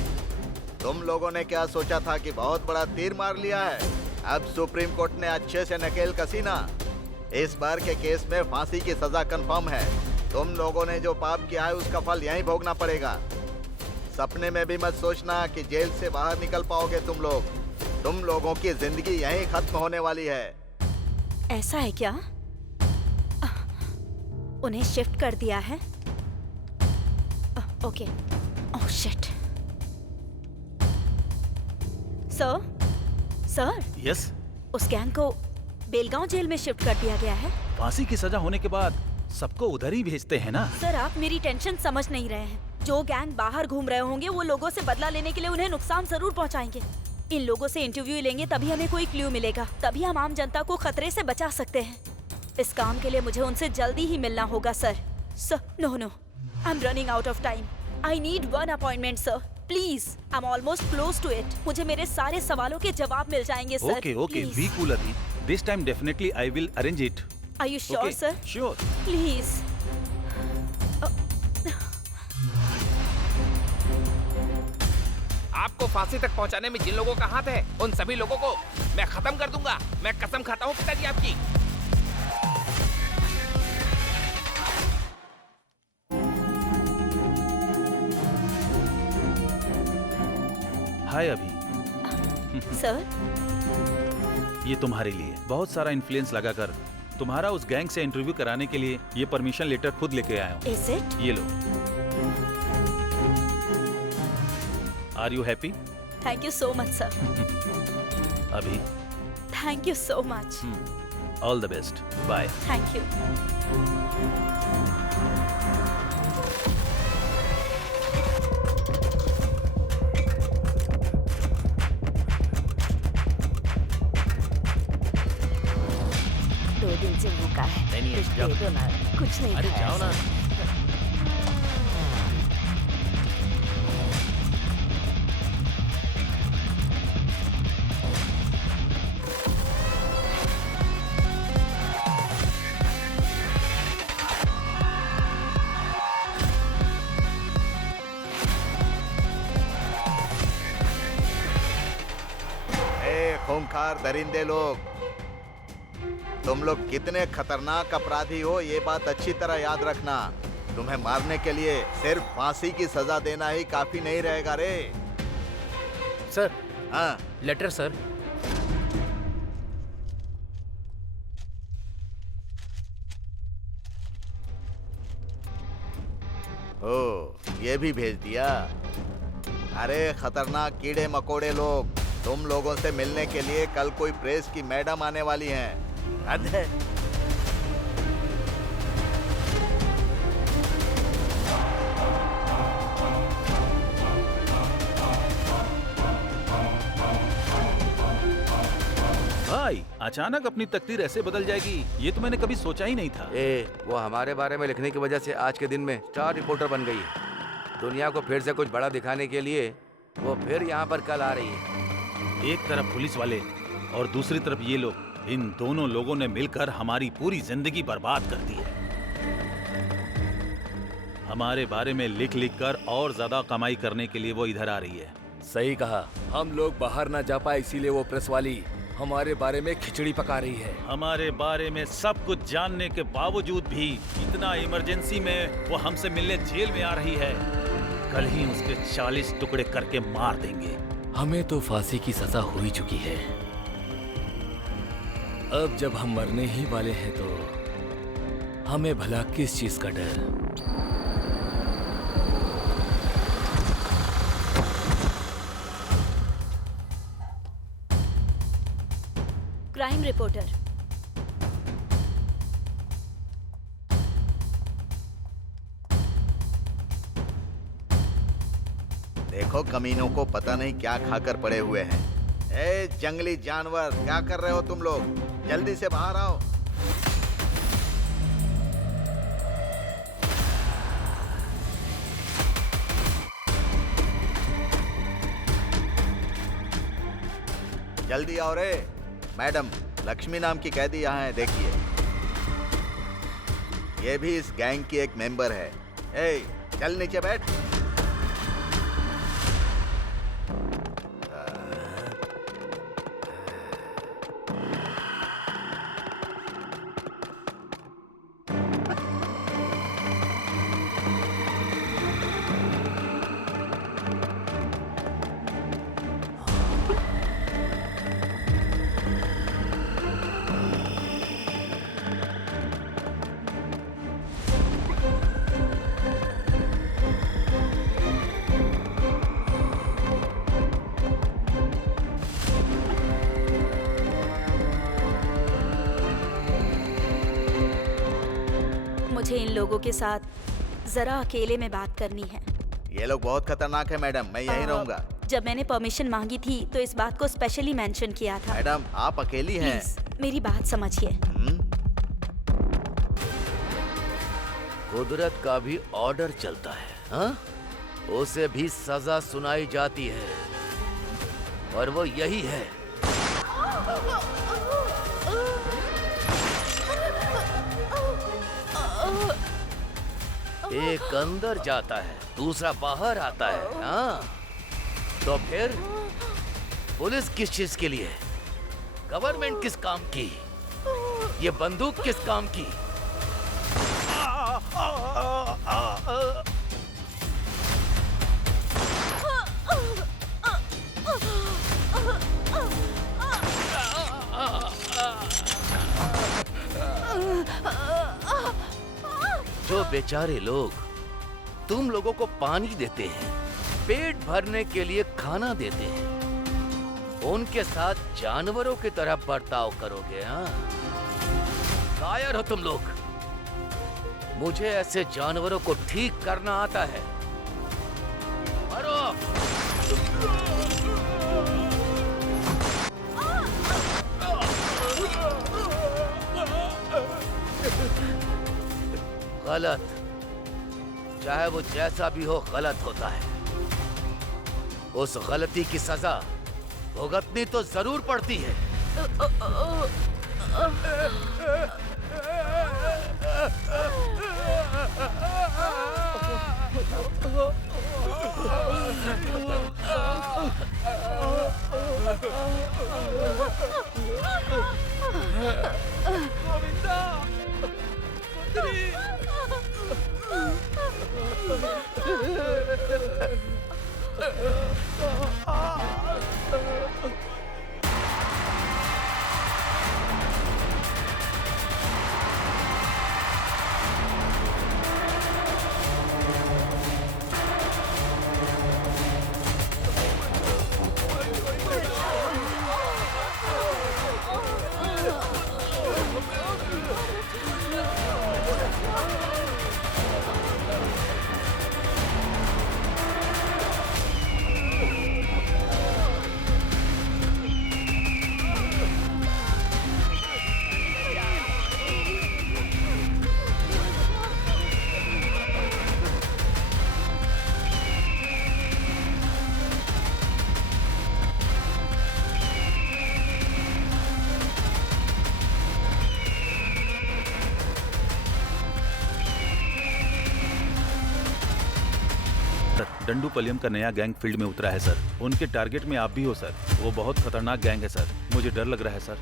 तुम लोगों ने क्या सोचा था कि बहुत बड़ा तीर मार लिया है? अब सुप्रीम कोर्ट ने अच्छे से नकेल कसी ना। इस बार के केस में फांसी की सजा कंफर्म है। तुम लोगों ने जो पाप किया है उसका फल यहीं भोगना पड़ेगा। सपने में भी मत सोचना कि जेल से बाहर निकल पाओगे तुम लोग। तुम लोगों की जिंदगी यहीं खत्म होने वाली है। ऐसा है क्या? उन्हें शिफ्ट कर दिया है? Okay. Oh shit. Sir yes, उस गैंग को बेलगांव जेल में शिफ्ट कर दिया गया है। फांसी की सजा होने के बाद सबको उधर ही भेजते हैं ना। सर आप मेरी टेंशन समझ नहीं रहे हैं। जो गैंग बाहर घूम रहे होंगे वो लोगों से बदला लेने के लिए उन्हें नुकसान जरूर पहुंचाएंगे। इन लोगों से इंटरव्यू लेंगे तभी हमें कोई क्लू मिलेगा, तभी हम आम जनता को खतरे से बचा सकते हैं। इस काम के लिए मुझे उनसे जल्दी ही मिलना होगा sir. No I am running out of time. I need one appointment sir, please. I am almost close to it. मुझे मेरे सारे सवालों के जवाब मिल जाएंगे सर। ओके, बी कूल अभी। This time definitely I will arrange it. Are you sure, okay, sir? Sure. Please. आपको फांसी तक पहुंचाने में जिन लोगों का हाथ है, उन सभी लोगों को मैं खत्म कर दूंगा। मैं कसम खाता हूँ पिताजी आपकी। हाय अभी। सर ये तुम्हारे लिए बहुत सारा इन्फ्लुएंस लगाकर तुम्हारा उस गैंग से इंटरव्यू कराने के लिए ये परमिशन लेटर खुद लेके आया हूँ। Is it? ये लो। Are you happy? Thank you so much, sir. अभी Thank you so much. All the best. Bye. Thank you. दो दिन से भूखा है। नहीं, कुछ जाओ। दे दो ना। कुछ नहीं अरे खाया जाओ ना। सर। खूंखार दरिंदे लोग, तुम लोग कितने खतरनाक अपराधी हो ये बात अच्छी तरह याद रखना। तुम्हें मारने के लिए सिर्फ फांसी की सजा देना ही काफी नहीं रहेगा रे। सर, हाँ लेटर सर। ओ, ये भी भेज दिया। अरे खतरनाक कीड़े मकोड़े लोग, तुम लोगों से मिलने के लिए कल कोई प्रेस की मैडम आने वाली हैं। हद है। भाई, अचानक अपनी तकदीर ऐसे बदल जाएगी ये तो मैंने कभी सोचा ही नहीं था। वो हमारे बारे में लिखने की वजह से आज के दिन में स्टार रिपोर्टर बन गई है। दुनिया को फिर से कुछ बड़ा दिखाने के लिए वो फिर यहाँ पर कल आ रही है। एक तरफ पुलिस वाले और दूसरी तरफ ये लोग, इन दोनों लोगों ने मिलकर हमारी पूरी जिंदगी बर्बाद कर दी है। हमारे बारे में लिख लिख कर और ज्यादा कमाई करने के लिए वो इधर आ रही है। सही कहा, हम लोग बाहर ना जा पाए इसीलिए वो प्रेस वाली हमारे बारे में खिचड़ी पका रही है। हमारे बारे में सब कुछ जानने के बावजूद भी इतना इमरजेंसी में वो हमसे मिलने जेल में आ रही है। कल ही उसके 40 टुकड़े करके मार देंगे। हमें तो फांसी की सजा हो ही चुकी है। अब जब हम मरने ही वाले हैं तो हमें भला किस चीज का डर। Crime reporter. देखो देखो कमीनों को पता नहीं क्या खाकर पड़े हुए हैं। ए जंगली जानवर, क्या कर रहे हो तुम लोग? जल्दी से बाहर आओ। जल्दी आओ रे। मैडम, लक्ष्मी नाम की कैदी यहाँ है, देखिए। ये भी इस गैंग की एक मेंबर है। ए, चल नीचे बैठ। मुझे इन लोगों के साथ जरा अकेले में बात करनी है। ये लोग बहुत खतरनाक है मैडम, मैं यहीं रहूंगा। जब मैंने परमिशन मांगी थी तो इस बात को स्पेशली मेंशन किया था। मैडम, आप अकेली हैं। प्लीज मेरी बात समझिए। कुदरत का भी ऑर्डर चलता है, हाँ? उसे भी सजा सुनाई जाती है और वो यही है। एक अंदर जाता है, दूसरा बाहर आता है, हाँ? तो फिर पुलिस किस चीज के लिए? गवर्नमेंट किस काम की? ये बंदूक किस काम की? जो बेचारे लोग तुम लोगों को पानी देते हैं, पेट भरने के लिए खाना देते हैं, उनके साथ जानवरों की तरह बर्ताव करोगे, हाँ? कायर हो तुम लोग। मुझे ऐसे जानवरों को ठीक करना आता है। मरो। गलत, चाहे वो जैसा भी हो, गलत होता है। उस गलती की सजा भुगतनी तो जरूर पड़ती है। डंडूपलियम का नया गैंग फील्ड में उतरा है सर। उनके टारगेट में आप भी हो सर। वो बहुत खतरनाक गैंग है सर। मुझे डर लग रहा है सर।